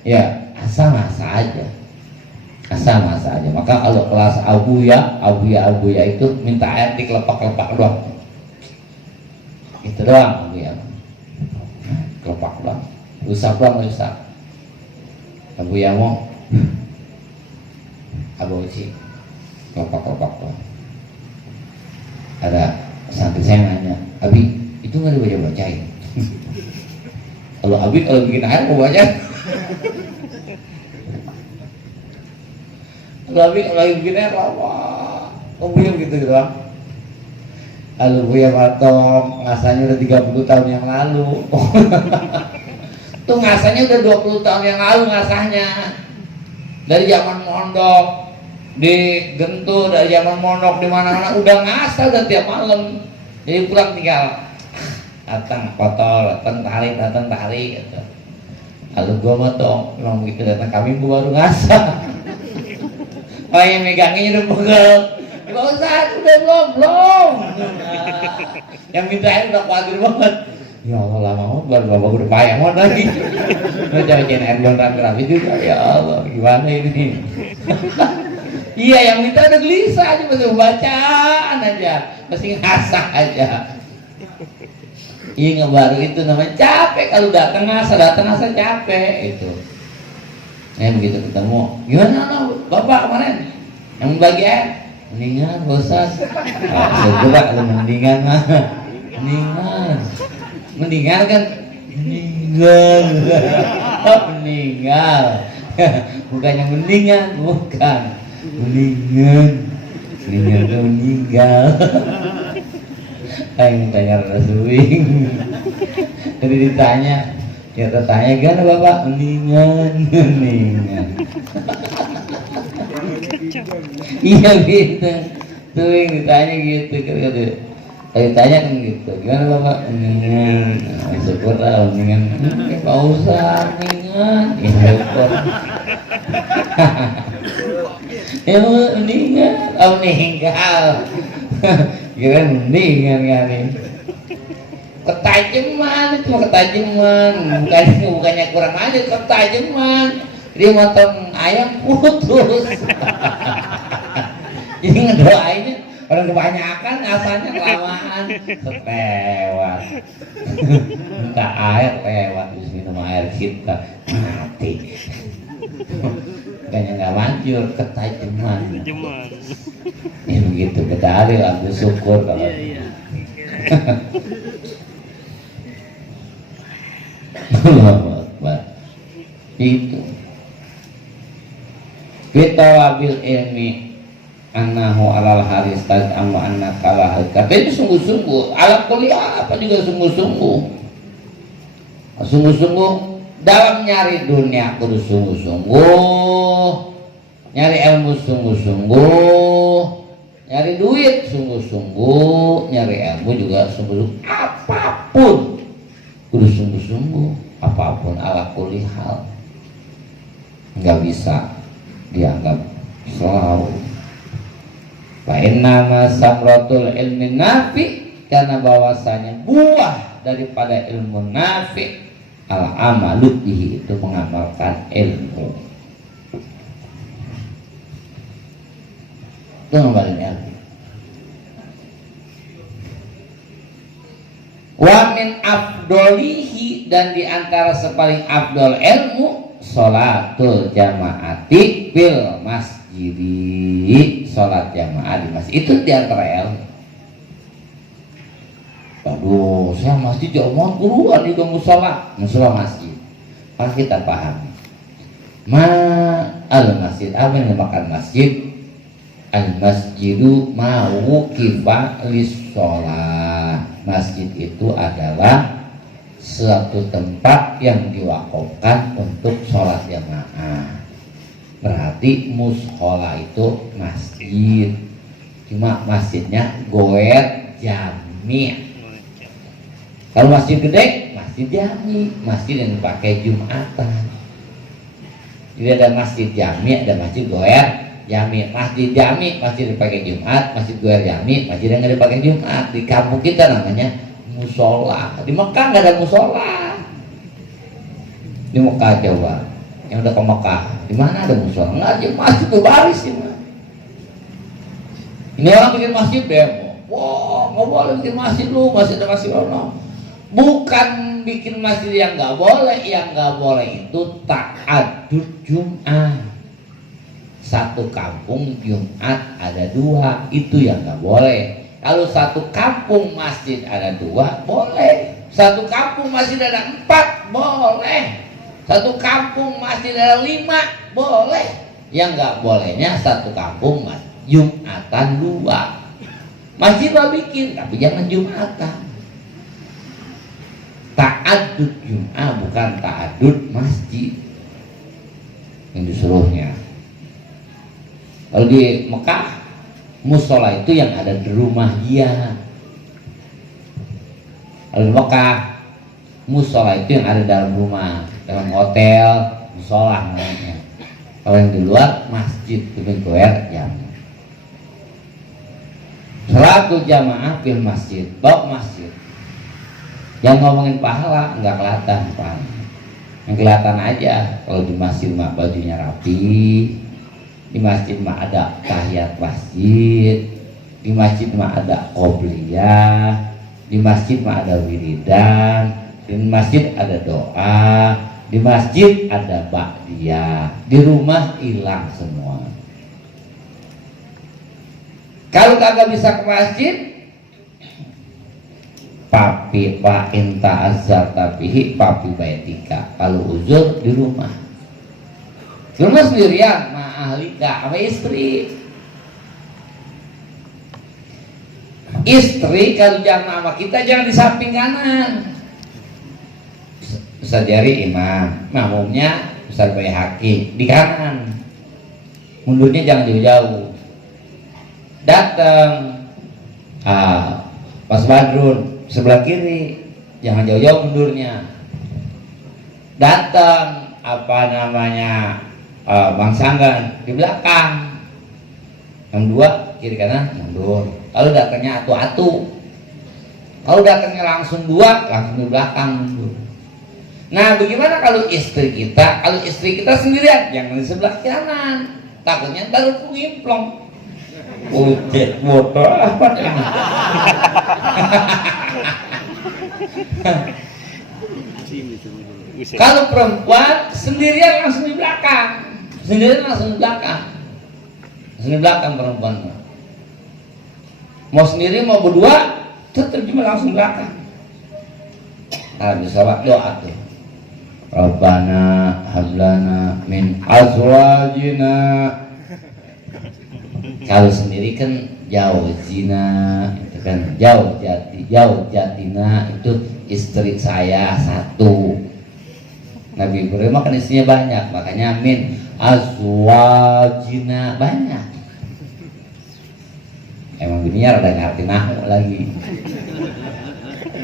ya asal masa aja. Maka kalau kelas abuya itu minta air dikelepak-lepak doang. Itu doang abuya. Kelepak doang. Usap doang usap. Abuya mau abu uci kelepak-lepak doang. Ada santri saya nanya, Abi itu nggak dibaca-bacain? Kalau Abi kalau bikin air mau baca. Kalau Abi kalau bikin air lama, buyam gitu doang. Kalau buyam atau ngasahnya udah 30 tahun yang lalu. Tuh ngasahnya udah 20 tahun yang lalu ngasahnya. Dari zaman mondok di Gentur, dari zaman mondok di mana-mana udah ngasah udah tiap malam. Jadi pulang tinggal datang kotor, datang tarik gitu. Lalu gua motong, memang begitu datang kami gua baru ngasah. Oh yang megangnya udah pegel. Pak Ustaz udah belum. Yang minta air udah khawatir banget. Ya Allah lama banget baru udah payah banget lagi. Mau cobain air belum rapi juga. Ya Allah gimana ini? Iya yang minta udah gelisah aja masih bacaan aja, masih ngasah aja. Iya baru itu namanya capek kalau datang ngasah capek itu. Begitu ketemu, gimana bapak kemarin yang bagi air? Mendingan bosan. Segera kalau mendingan mah, mendingan kan meninggal. Bukan yang mendingan, bukan mendingan tuh meninggal. Yang tanya rasuing. Jadi ditanya, ya tanya gimana bapak? Mendingan. Iya gitu. Tuh yang ditanya gitu. Kalau ditanya kan gitu, gimana bapak? Mendingan. Syukur lah mendingan. Pak Ustaz mendingan. Syukur. Ya mendingan. Meninggal. Kira mendingan kali. Ketajaman itu bukannya kurang aja, ketajaman. Dia motong ayam putus. Jadi ngedoainnya orang kebanyakan asalnya kelamaan lewat. Minta air lewat, terus minum air kita mati. Bukannya nggak manjur, ketajaman. Ya begitu kita hari lagu syukur kalau. Itu kita wabil ilmi annahu alal haris taj amma anna kalah. Kata itu sungguh-sungguh alat kuliah apa juga sungguh-sungguh dalam nyari dunia kudu sungguh-sungguh, nyari ilmu sungguh-sungguh, nyari duit sungguh-sungguh, nyari ilmu juga sungguh-sungguh, apapun kudu sungguh. hal, nggak bisa dianggap selalu. Fa inna samratul ilmi nafi, karena bahwasanya buah daripada ilmu nafi al amalu bihi, itu mengamalkan ilmu. Itu ngamalin ilmu. Wa min afdolihi, dan diantara sepaling afdol ilmu sholatul jamaati fil masjidi, sholat jamaah di masjid itu diantara ilmu. Aduh, saya masjid jauh banget keluar juga musola masjid. Maka kita pahami ma al masjid, apa yang dinamakan masjid? Al masjidu ma wuqifa lis sholat. Masjid itu adalah suatu tempat yang diwakafkan untuk sholat jamaah. Berarti mushola itu masjid, cuma masjidnya goer jami'. Kalau masjid gede, masjid jami', masjid yang dipakai Jumatan. Jadi ada masjid jami', ada masjid goer jami'. Masjid jami', masjid dipakai Jumat, masjid goer jami', masjid yang nggak dipakai Jumat. Di kampung kita namanya musola. Di Mekah nggak ada musola. Di Mekah coba, yang udah ke Mekah, di mana ada musola? Nggak ada, masjid tuh baris sih. Ini orang bikin masjid demo. Wah, nggak boleh bikin masjid lu, masjid ada masjid ono. Bukan bikin masjid yang nggak boleh itu ta'adud Jum'ah. Satu kampung Jumat ada 2, itu yang nggak boleh. Kalau satu kampung masjid ada 2, boleh. Satu kampung masjid ada 4, boleh. Satu kampung masjid ada 5, boleh. Yang nggak bolehnya satu kampung Jumatan 2. Masjid lah bikin, tapi jangan Jumatan. Ta'adud Jum'ah, bukan ta'adud masjid yang disuruhnya. Kalau di Mekah, musola itu yang ada di rumah dia. Kalau di Mekah, musola itu yang ada dalam rumah, dalam hotel, musola namanya. Kalau yang di luar, masjid, itu goer jami'. Salatul jamaah fil masjid, bab masjid. Yang ngomongin pahala nggak kelihatan pahala. Yang kelihatan aja kalau di masjid mah bajunya rapi, di masjid mah ada tahiyat masjid, di masjid mah ada qobliyah, di masjid mah ada wiridan, di masjid ada doa, di masjid ada ba'diyah. Di rumah hilang semua. Kalau kagak bisa ke masjid, papi pa inta azar tapihi papi baitika. Kalau uzur di rumah. Di rumah sendirian, ma'ahlika sama istri. Istri kalau jamaah sama kita jangan di samping kanan. Ustaz Jari imam, makmumnya Ustaz Baihaqi di kanan. Mundurnya jangan jauh-jauh. Datang Mas Badrun sebelah kiri, jangan jauh-jauh mundurnya. Datang Bang Sanggan di belakang. Yang 2 kiri kanan mundur. Kalau datangnya atu-atu, kalau datangnya langsung 2, langsung di belakang mundur. Nah, bagaimana kalau istri kita? Kalau istri kita sendirian, jangan di sebelah kanan. Takutnya ntar ngimplong. Ujet motor apa? Kalau perempuan sendirian langsung di belakang, langsung di belakang perempuan. Mau sendiri mau berdua, tetap cuma langsung belakang. Nah, bisa doa tuh. Rabbana hablana min azwajina. Kalau sendiri kan jauh zina, itu kan jauh jatina itu istri saya 1. Nabi Ibrahim kan istrinya banyak, makanya min azwajina banyak. Emang bininya rada ngerti nahu lagi.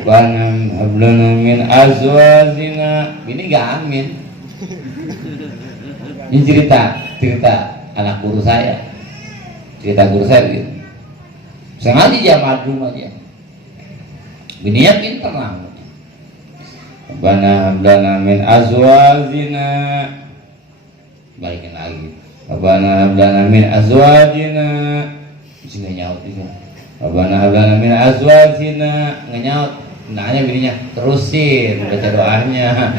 Banam hablana min azwajina, bini gak amin. Ini cerita anak guru saya, cerita guru saya begitu. Sengaja jamadum aja. Bininya pinter lah. Rabbana hablana min azwajina, balikin lagi. Rabbana hablana min azwajina, sini nyaut juga. Rabbana hablana min azwajina, nyaut. Nanya bininya, terusin baca doanya.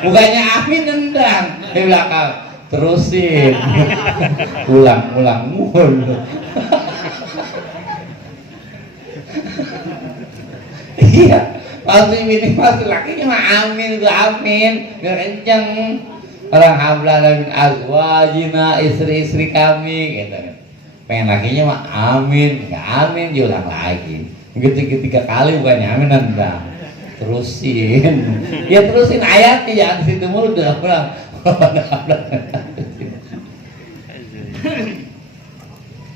Bukannya amin nendang di belakang, terusin. Ulang mulu. Iya, pasti bini pasti lakinya mah amin, biar kenceng. Orang hablana min azwajina, istri-istri kami gitu kan. Pengen lakinya mah amin, nggak amin diulang lagi. Begitu 3 kali bukannya amin nendang. Terusin. Ya terusin ayatnya, jangan di situ mulu ulang.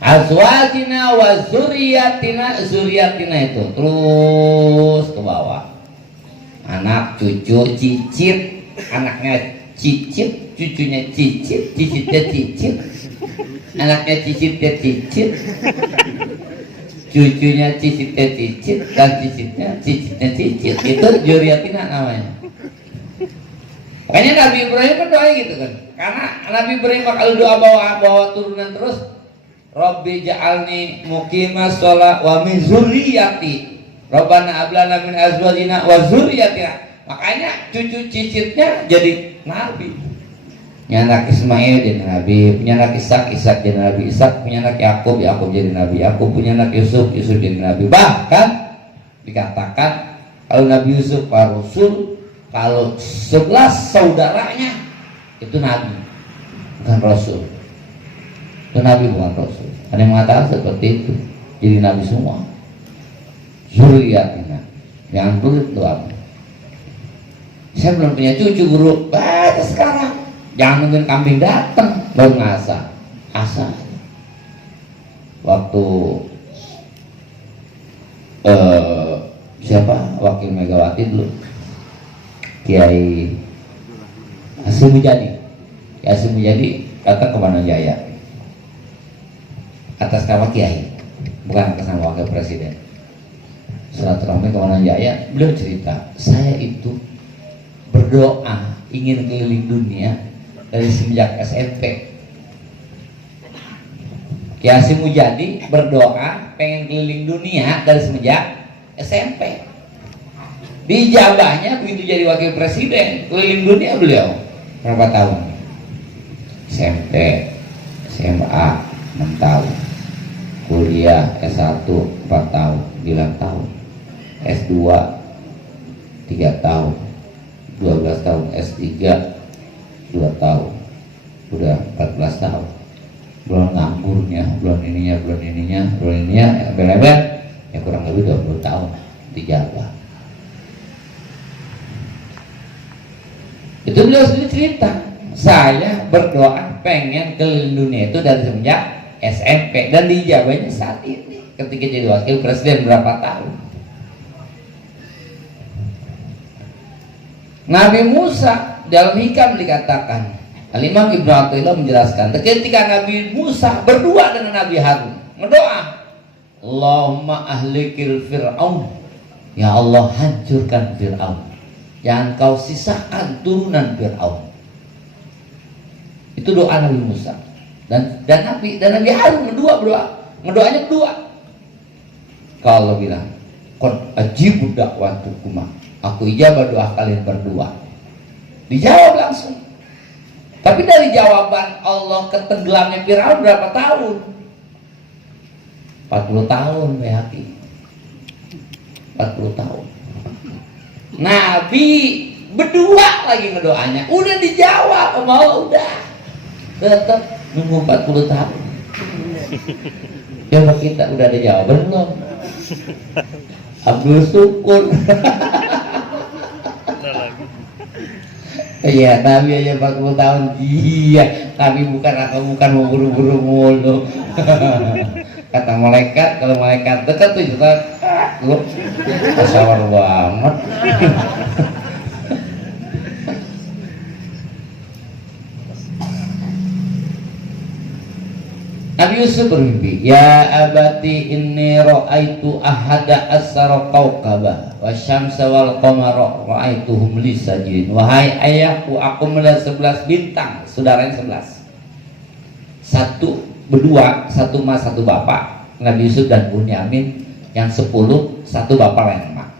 Azwajina wa zuriyatina, zuriyatina itu terus ke bawah. Anak, cucu, cicit, anaknya cicit, cucunya cicit, cicitnya cicit, anaknya cicitnya cicit, cucunya cicitnya cicit, dan cicitnya cicit. Itu zuriyatina namanya. Makanya Nabi Ibrahim berdoa gitu kan. Karena Nabi Ibrahim kalau doa bawa turunan terus, Rabbi ja'alni muqimas shalah wa min zurriyyati. Rabbana hablana min azwajina wa zurriyyatina. Makanya cucu cicitnya jadi nabi. Punya anak Ismail jadi nabi, punya anak Ishak jadi nabi, Ishak punya anak Yakub jadi nabi, Yakub punya anak Yusuf jadi nabi. Bahkan dikatakan kalau Nabi Yusuf para rasul, kalau 11 saudaranya itu nabi, bukan rasul. Itu nabi bukan rasul. Ada yang mengatakan seperti itu. Jadi nabi semua. Zuriyatina. Jangan pelit doa. Saya belum punya cucu guru. Baca sekarang. Jangan nungguin kambing datang baru ngasah. Asal. Waktu siapa wakil Megawati dulu, Kiai Hasyim Mujadi. Kiai Hasyim Mujadi datang ke Bandung Jaya atas nama Kiai, bukan atas nama wakil presiden. Silaturahmi ke Bandung Jaya, beliau cerita, saya itu berdoa ingin keliling dunia dari semenjak SMP. Kiai Hasyim Mujadi berdoa pengen keliling dunia dari semenjak SMP. Dijabahnya begitu jadi wakil presiden, keliling dunia beliau berapa tahun? SMP, SMA 6 tahun, kuliah S1 4 tahun, 9 tahun, S2 3 tahun, 12 tahun, S3 2 tahun, udah 14 tahun. Belum ngamburnya, belum ininya, lebar-lebar ya kurang lebih 20 tahun dijabah. Itu beliau sendiri cerita, saya berdoa pengen keliling dunia itu dari semenjak SMP dan dijabahnya saat ini ketika jadi wakil presiden berapa tahun. Nabi Musa dalam hikam dikatakan, Al-Imam Ibnu Athaillah menjelaskan, ketika Nabi Musa berdua dengan Nabi Harun berdoa, Allahumma ahlikil fir'aun, ya Allah hancurkan Fir'aun, jangan kau sisakan turunan Fir'aun. Itu doa Nabi Musa dan Nabi Harun ngedoanya berdua. Kalau bilang qad ajibu da'watukuma, aku ijabah doa kalian berdua, dijawab langsung. Tapi dari jawaban Allah ke tenggelamnya Firaun berapa tahun? 40 tahun Bayhaqi. 40 tahun. Nabi berdua lagi ngedoanya, udah dijawab sama Allah, udah. Tetap nunggu 40 tahun. Coba kita udah ada jawaban belum? Abdul Syukur. Iya, Nabi aja 40 tahun. Iya, Nabi bukan mau buru-buru mulu. Kata malaikat, kalau malaikat dekat tuh kita lu sabar banget. Nabi Yusuf bermimpi, ya abati inni ra'aitu ahada asara kawkaba wa syamsa wal qamara ra'aituhum li sajidin. Wahai ayahku, aku melihat 11 bintang, saudaranya 11. Satu berdua, satu mas satu bapak, Nabi Yusuf dan Bunyamin. Yang 10, satu bapak lain emak.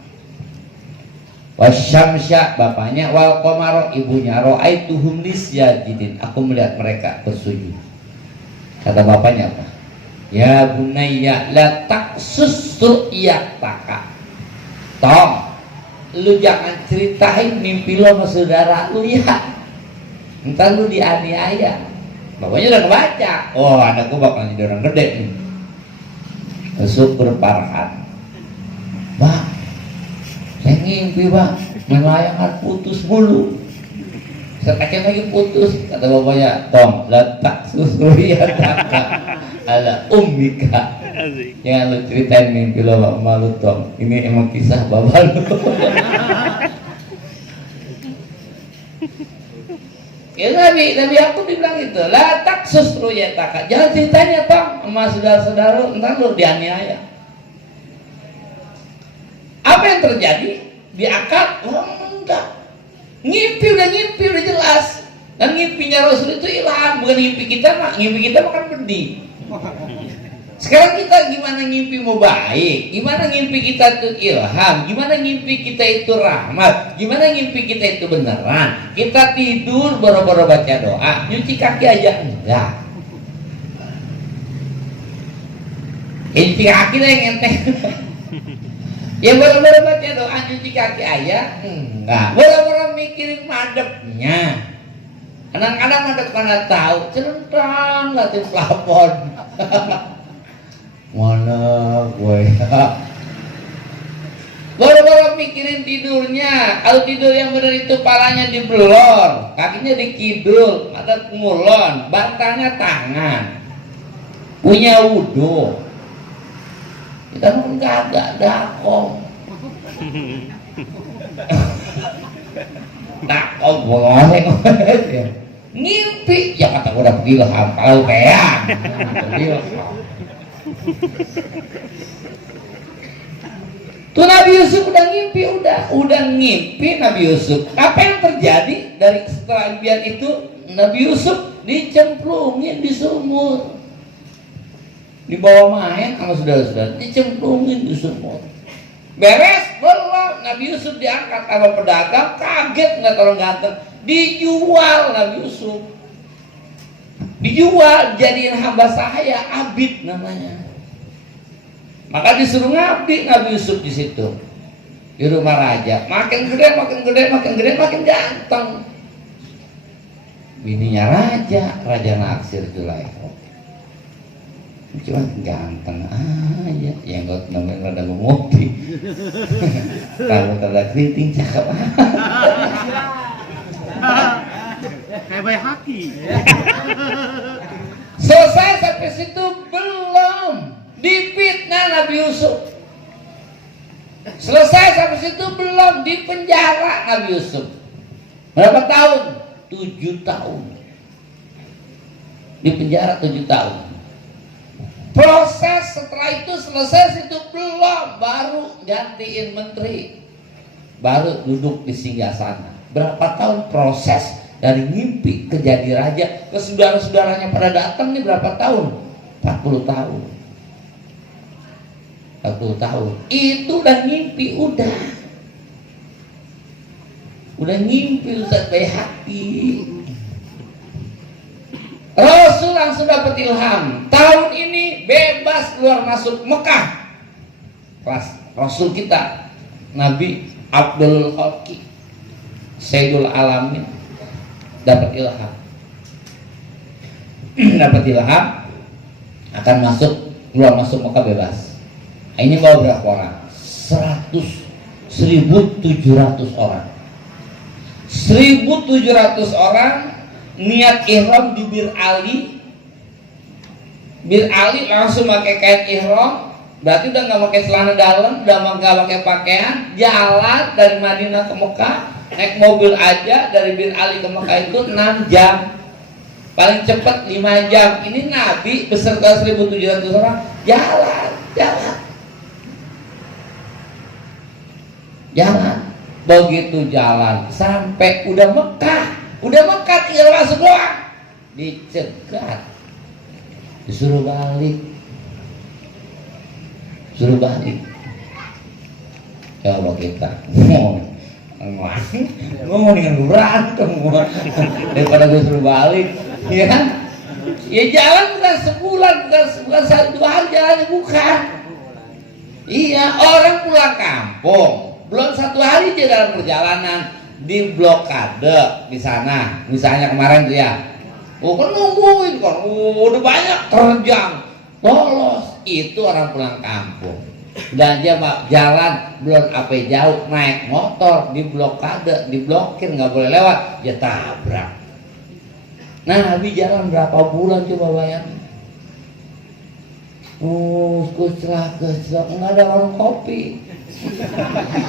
Wa syamsa bapaknya, wal qamara ibunya, ra'aituhum li sajidin. Aku melihat mereka bersujud. Kata bapaknya apa? Ya bunayya la taqsus ru'yataka. Tom, lu jangan ceritain mimpi lo sama saudara lu ya. Entar lu dianiaya. Bapaknya udah kebaca. Oh, anakku bakal jadi orang gede nih. Syukur Farhan. Bang, saya ngimpi bang, melayangan putus mulu. Sekacang lagi putus, kata bapaknya, Tom, letak susu ya ala ummika. Jangan lu ceritain mimpi lo malu Tom. Ini emang kisah bapak lu. Ya Nabi aku dibilang itu, letak susu ya taka. Jangan ceritanya Tom sama saudara-saudara, entar lu dianiaya. Apa yang terjadi? Diangkat? Oh enggak. Ngimpi udah jelas. Dan ngimpinya Rasul itu ilham, bukan ngimpi kita mah. Ngimpi kita makan pedih. Sekarang kita gimana ngimpi mau baik, gimana ngimpi kita itu ilham, gimana ngimpi kita itu rahmat, gimana ngimpi kita itu beneran. Kita tidur boro-boro baca doa, nyuci kaki aja enggak. Nyuci kaki lah yang enteng. Ya baru-baru baca doa nyuci kaki aja enggak, baru-baru mikirin madepnya. Kadang-kadang madep mana tahu centang latih plafon. Mana gue baru-baru mikirin tidurnya. Kalau tidur yang benar itu palanya dibelor, kakinya dikidul, madep ngulon, bantalnya tangan, punya wudhu. Kita pun kagak dakong. Dakong boleh. Ngimpi, ya kata udah ilham kalau peang. Tuh Nabi Yusuf udah ngimpi Nabi Yusuf. Apa yang terjadi dari setelah impian itu? Nabi Yusuf dicemplungin di sumur. Dibawa main sama saudara-saudara, dicemplungin di sumur. Beres, belum. Nabi Yusuf diangkat sama pedagang, kaget nggak orang ganteng. Dijual Nabi Yusuf. Dijual, jadiin hamba sahaya, abid namanya. Maka disuruh ngabdi Nabi Yusuf di situ. Di rumah raja. Makin gede, makin ganteng. Bininya raja naksir Zulaikha. Cuma ganteng aja, yang got namanya rada memutih. Kalau rada keriting cakep. Kayak bayi haki. Selesai sampai situ belum, difitnah Nabi Yusuf. Selesai sampai situ belum, dipenjara Nabi Yusuf. Berapa tahun? 7 tahun. Dipenjara 7 tahun. Proses setelah itu selesai situ belum, baru gantiin menteri, baru duduk di singgasana. Berapa tahun proses dari ngimpi ke jadi raja, ke saudara-saudaranya pada datang nih berapa tahun? 40 tahun. 40 tahun. Itu udah ngimpi, udah ngimpi Ustaz Baihaqi. Rasul langsung dapat ilham. Tahun ini bebas keluar masuk Mekah. Kelas Rasul kita Nabi Abdul Khalqi Sayyidul Alamin dapat ilham. Dapat ilham akan keluar masuk Mekah bebas. Ini bawa berapa orang? 1.700 orang. 1.700 orang niat ihram di Bir Ali. Bir Ali langsung pakai kain ihram, berarti udah nggak pakai celana dalam, udah nggak pakai pakaian, jalan dari Madinah ke Mekah, naik mobil aja dari Bir Ali ke Mekah itu 6 jam. paling cepat 5 jam. Ini Nabi beserta 1.700 orang jalan. Begitu jalan sampai udah Mekah tinggal masuk doang, dicegat, disuruh balik. Ya Allah, kita ngomong dengan berantem daripada gue suruh balik, ya kan? Ya jalan bukan sebulan, bukan 1-2 hari jalan, bukan. Iya, orang pulang kampung belum 1 hari aja dalam perjalanan di blokade di sana, misalnya kemarin tuh ya, kan nungguin kan, udah banyak terjang, lolos. Itu orang pulang kampung, dan dia jalan belum apa jauh, naik motor di blokade, diblokir, nggak boleh lewat, dia tabrak. Nah, Nabi jalan berapa bulan coba bayangin. Kecelakaan, nggak ada warung kopi,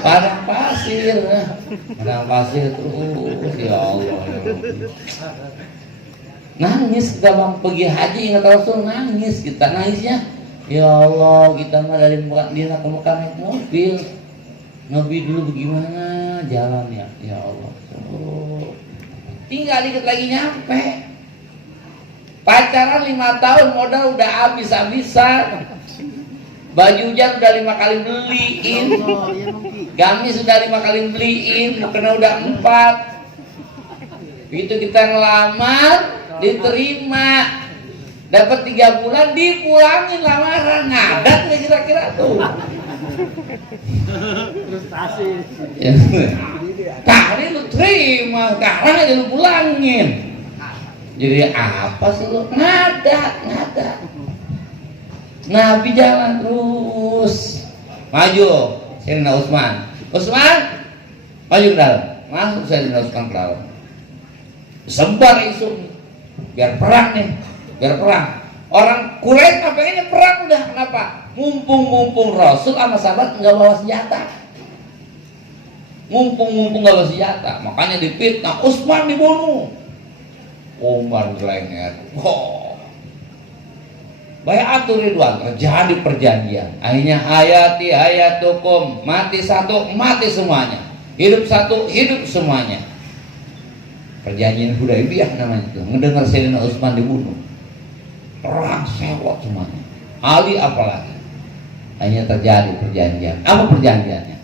padang pasir terus. Ya Allah, nangis kita bang, pergi haji ingat Rasul, nangis kita, nangisnya ya Allah, kita mah dari Madinah ke Mekah naik mobil. Nabi dulu bagaimana jalannya, ya Allah. Tinggal dikit lagi nyampe. Pacaran 5 tahun, modal udah habis-habisan. Baju hujan udah 5 kali beliin, gamis sudah 5 kali beliin, mukena udah 4. Begitu kita ngelamar, diterima, dapat 3 bulan, dipulangin lamaran. Ngadat nggak kira-kira tuh? Frustasi. Tadi lu terima, sekarang aja lu pulangin. Jadi apa sih lu? Ngadat. Nabi jalan terus, maju. Sayyidina Utsman, maju ke dalam. Masuk Sayyidina Utsman ke dalam. Sebar isu, biar perang. Orang Quraisy pengennya perang udah, kenapa? Mumpung Rasul sama sahabat nggak bawa senjata. Mumpung nggak bawa senjata, makanya dipitnah, Utsman dibunuh. Umar gelengger. Bai'atur Ridwan, terjadi perjanjian. Akhirnya hayatukum, mati satu, mati semuanya. Hidup satu, hidup semuanya. Perjanjian Hudaybiyah namanya itu. Mendengar Sayyidina Utsman dibunuh, perang sewot semuanya. Ali apalagi. Hanya terjadi perjanjian. Apa perjanjiannya?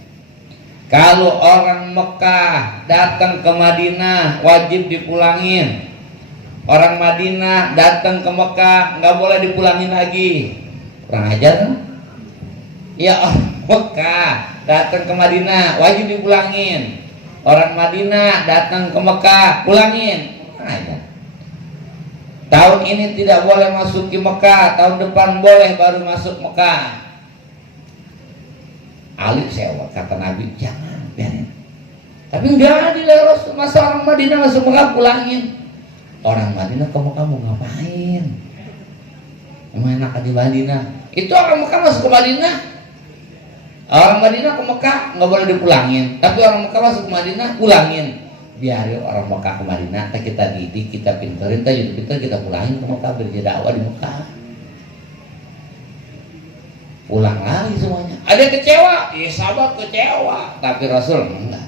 Kalau orang Mekah datang ke Madinah wajib dipulangin. Orang Madinah datang ke Mekah nggak boleh dipulangin lagi. Kurang ajar kan? Ya, orang Mekah datang ke Madinah wajib dipulangin. Orang Madinah datang ke Mekah pulangin. Kurang ajar. Tahun ini tidak boleh masuk ke Mekah, tahun depan boleh baru masuk Mekah. Ali sewot, kata Nabi, jangan biarin. Tapi enggak adil ya Rasul, masa orang Madinah masuk Mekah pulangin. Orang Madinah ke Mekah mau ngapain? Mau enak di Madinah. Itu orang Mekah masuk ke Madinah. Orang Madinah ke Mekah nggak boleh dipulangin. Tapi orang Mekah masuk ke Madinah pulangin. Biarin orang Mekah ke Madinah, kita didik, kita pinterin, kita jadi pinter, kita pulangin ke Mekah, berdakwah di Mekah. Pulang lagi semuanya. Ada yang kecewa, ya sahabat kecewa. Tapi Rasul enggak.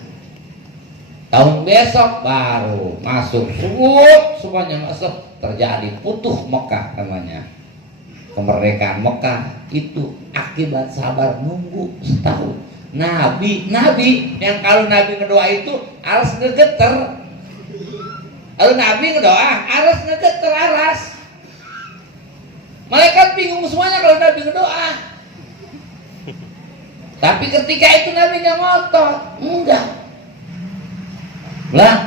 Tahun besok baru masuk, semuanya masuk, terjadi putuh Mekah namanya. Kemerdekaan Mekah itu akibat sabar nunggu setahun. Nabi yang kalau Nabi ngedoa itu harus ngegeter. Kalau Nabi ngedoa harus ngegeter aras. Malaikat bingung semuanya kalau Nabi ngedoa. Tapi ketika itu Nabi nggak ngotot, enggak. Lah,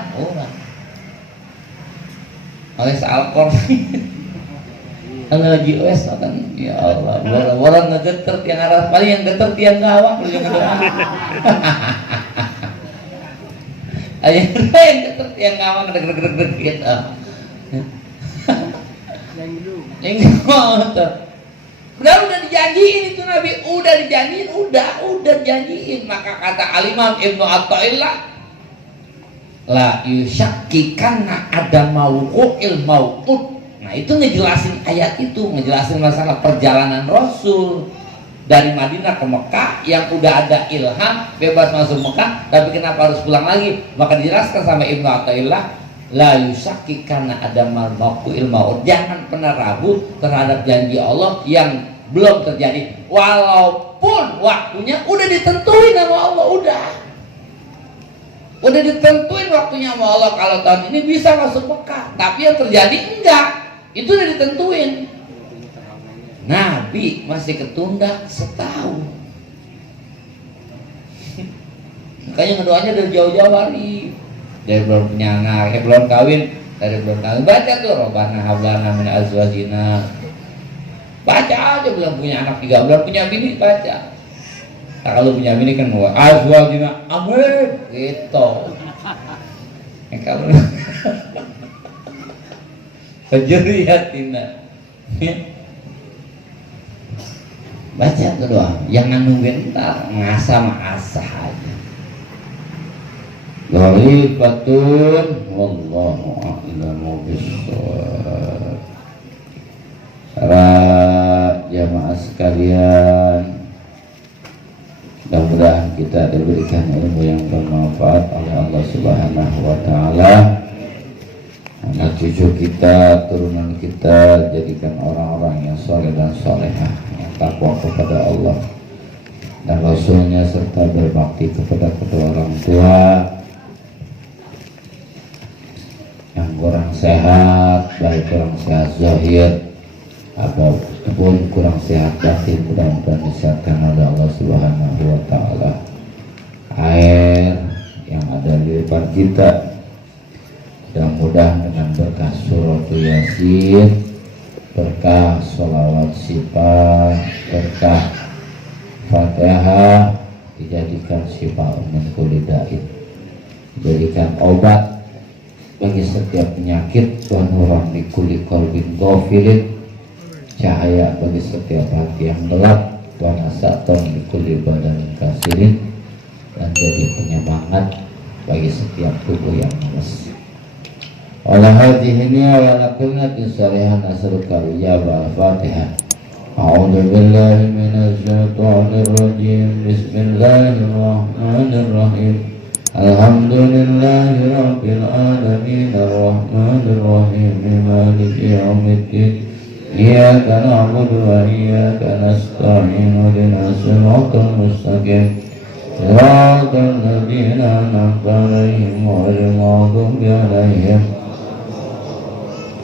oleh Alkor ngaji OS kan, ya Allah, orang ngegeter tiang aras, paling yang geter tiang gawang lu yang doa. Ayo yang geter tiang gawang deg gitu. Yang ngotot. Udah dijanjiin itu Nabi, udah dijanjiin. Maka kata Al-Imam Ibnu Athaillah, la yusyakkikanna ada mauqil maut. Nah itu ngejelasin ayat itu, ngejelasin masalah perjalanan Rasul dari Madinah ke Mekah yang udah ada ilham bebas masuk Mekah, tapi kenapa harus pulang lagi? Maka dijelaskan sama Ibnu Athaillah, la yusyakkikanna ada mauqil maut. Jangan pernah ragu terhadap janji Allah yang belum terjadi, walaupun waktunya udah ditentuin sama Allah, udah ditentuin waktunya sama Allah. Kalau tahun ini bisa masuk Mekah, tapi yang terjadi enggak, itu udah ditentuin. Nabi masih ketunda setahun, makanya ngedoanya dari jauh-jauh hari, dari belum punya anak, belum kawin, baca tuh Rabbana hablana min azwajina, baca aja. Belum punya anak 3 bulan punya bini, baca. Nah, kalau punya bini kan mau azwajina amin gitu. Kalau fajriyatina baca tuh doa, jangan nungguin ntar, ngasah aja. Ghalibatun wallahu a'lamu bissawab. Para jamaah sekalian, mudah-mudahan kita diberikan ilmu yang bermanfaat oleh Allah Subhanahu wa taala. Anak cucu kita, turunan kita jadikan orang-orang yang soleh dan solehah, yang takwa kepada Allah dan Rasulnya, serta berbakti kepada kedua orang tua. Yang kurang sehat, baik kurang sehat zahir ataupun kurang sehat batin, mudah-mudahan disehatkan oleh Allah Subhanahu wa taala. Air yang ada di depan kita mudah-mudahan dengan berkah surat Yasin, berkah sholawat sifat, berkah Fatihah, dijadikan sifat min kulli da'in, dijadikan obat bagi setiap penyakit, wa nuran li kulli qalbin ghafilin, cahaya bagi setiap hati yang gelap, wa nasatan li kulli badanin kasirin, dan jadi penyemangat bagi setiap tubuh yang lemas. Wala hadhihi niya wa lakunna tisarihan asrukal ijabah al-Fatihah. A'udzu billahi minasy syaithanir rajim. Bismillahirrahmanirrahim. Alhamdulillahi rabbil alamin arrahmanir rahim maliki yaumiddin. Iyyaka na'budu wa iyyaka nasta'in ihdinas siratal mustaqim. Siratal ladzina an'amta 'alaihim ghairil maghdubi 'alaihim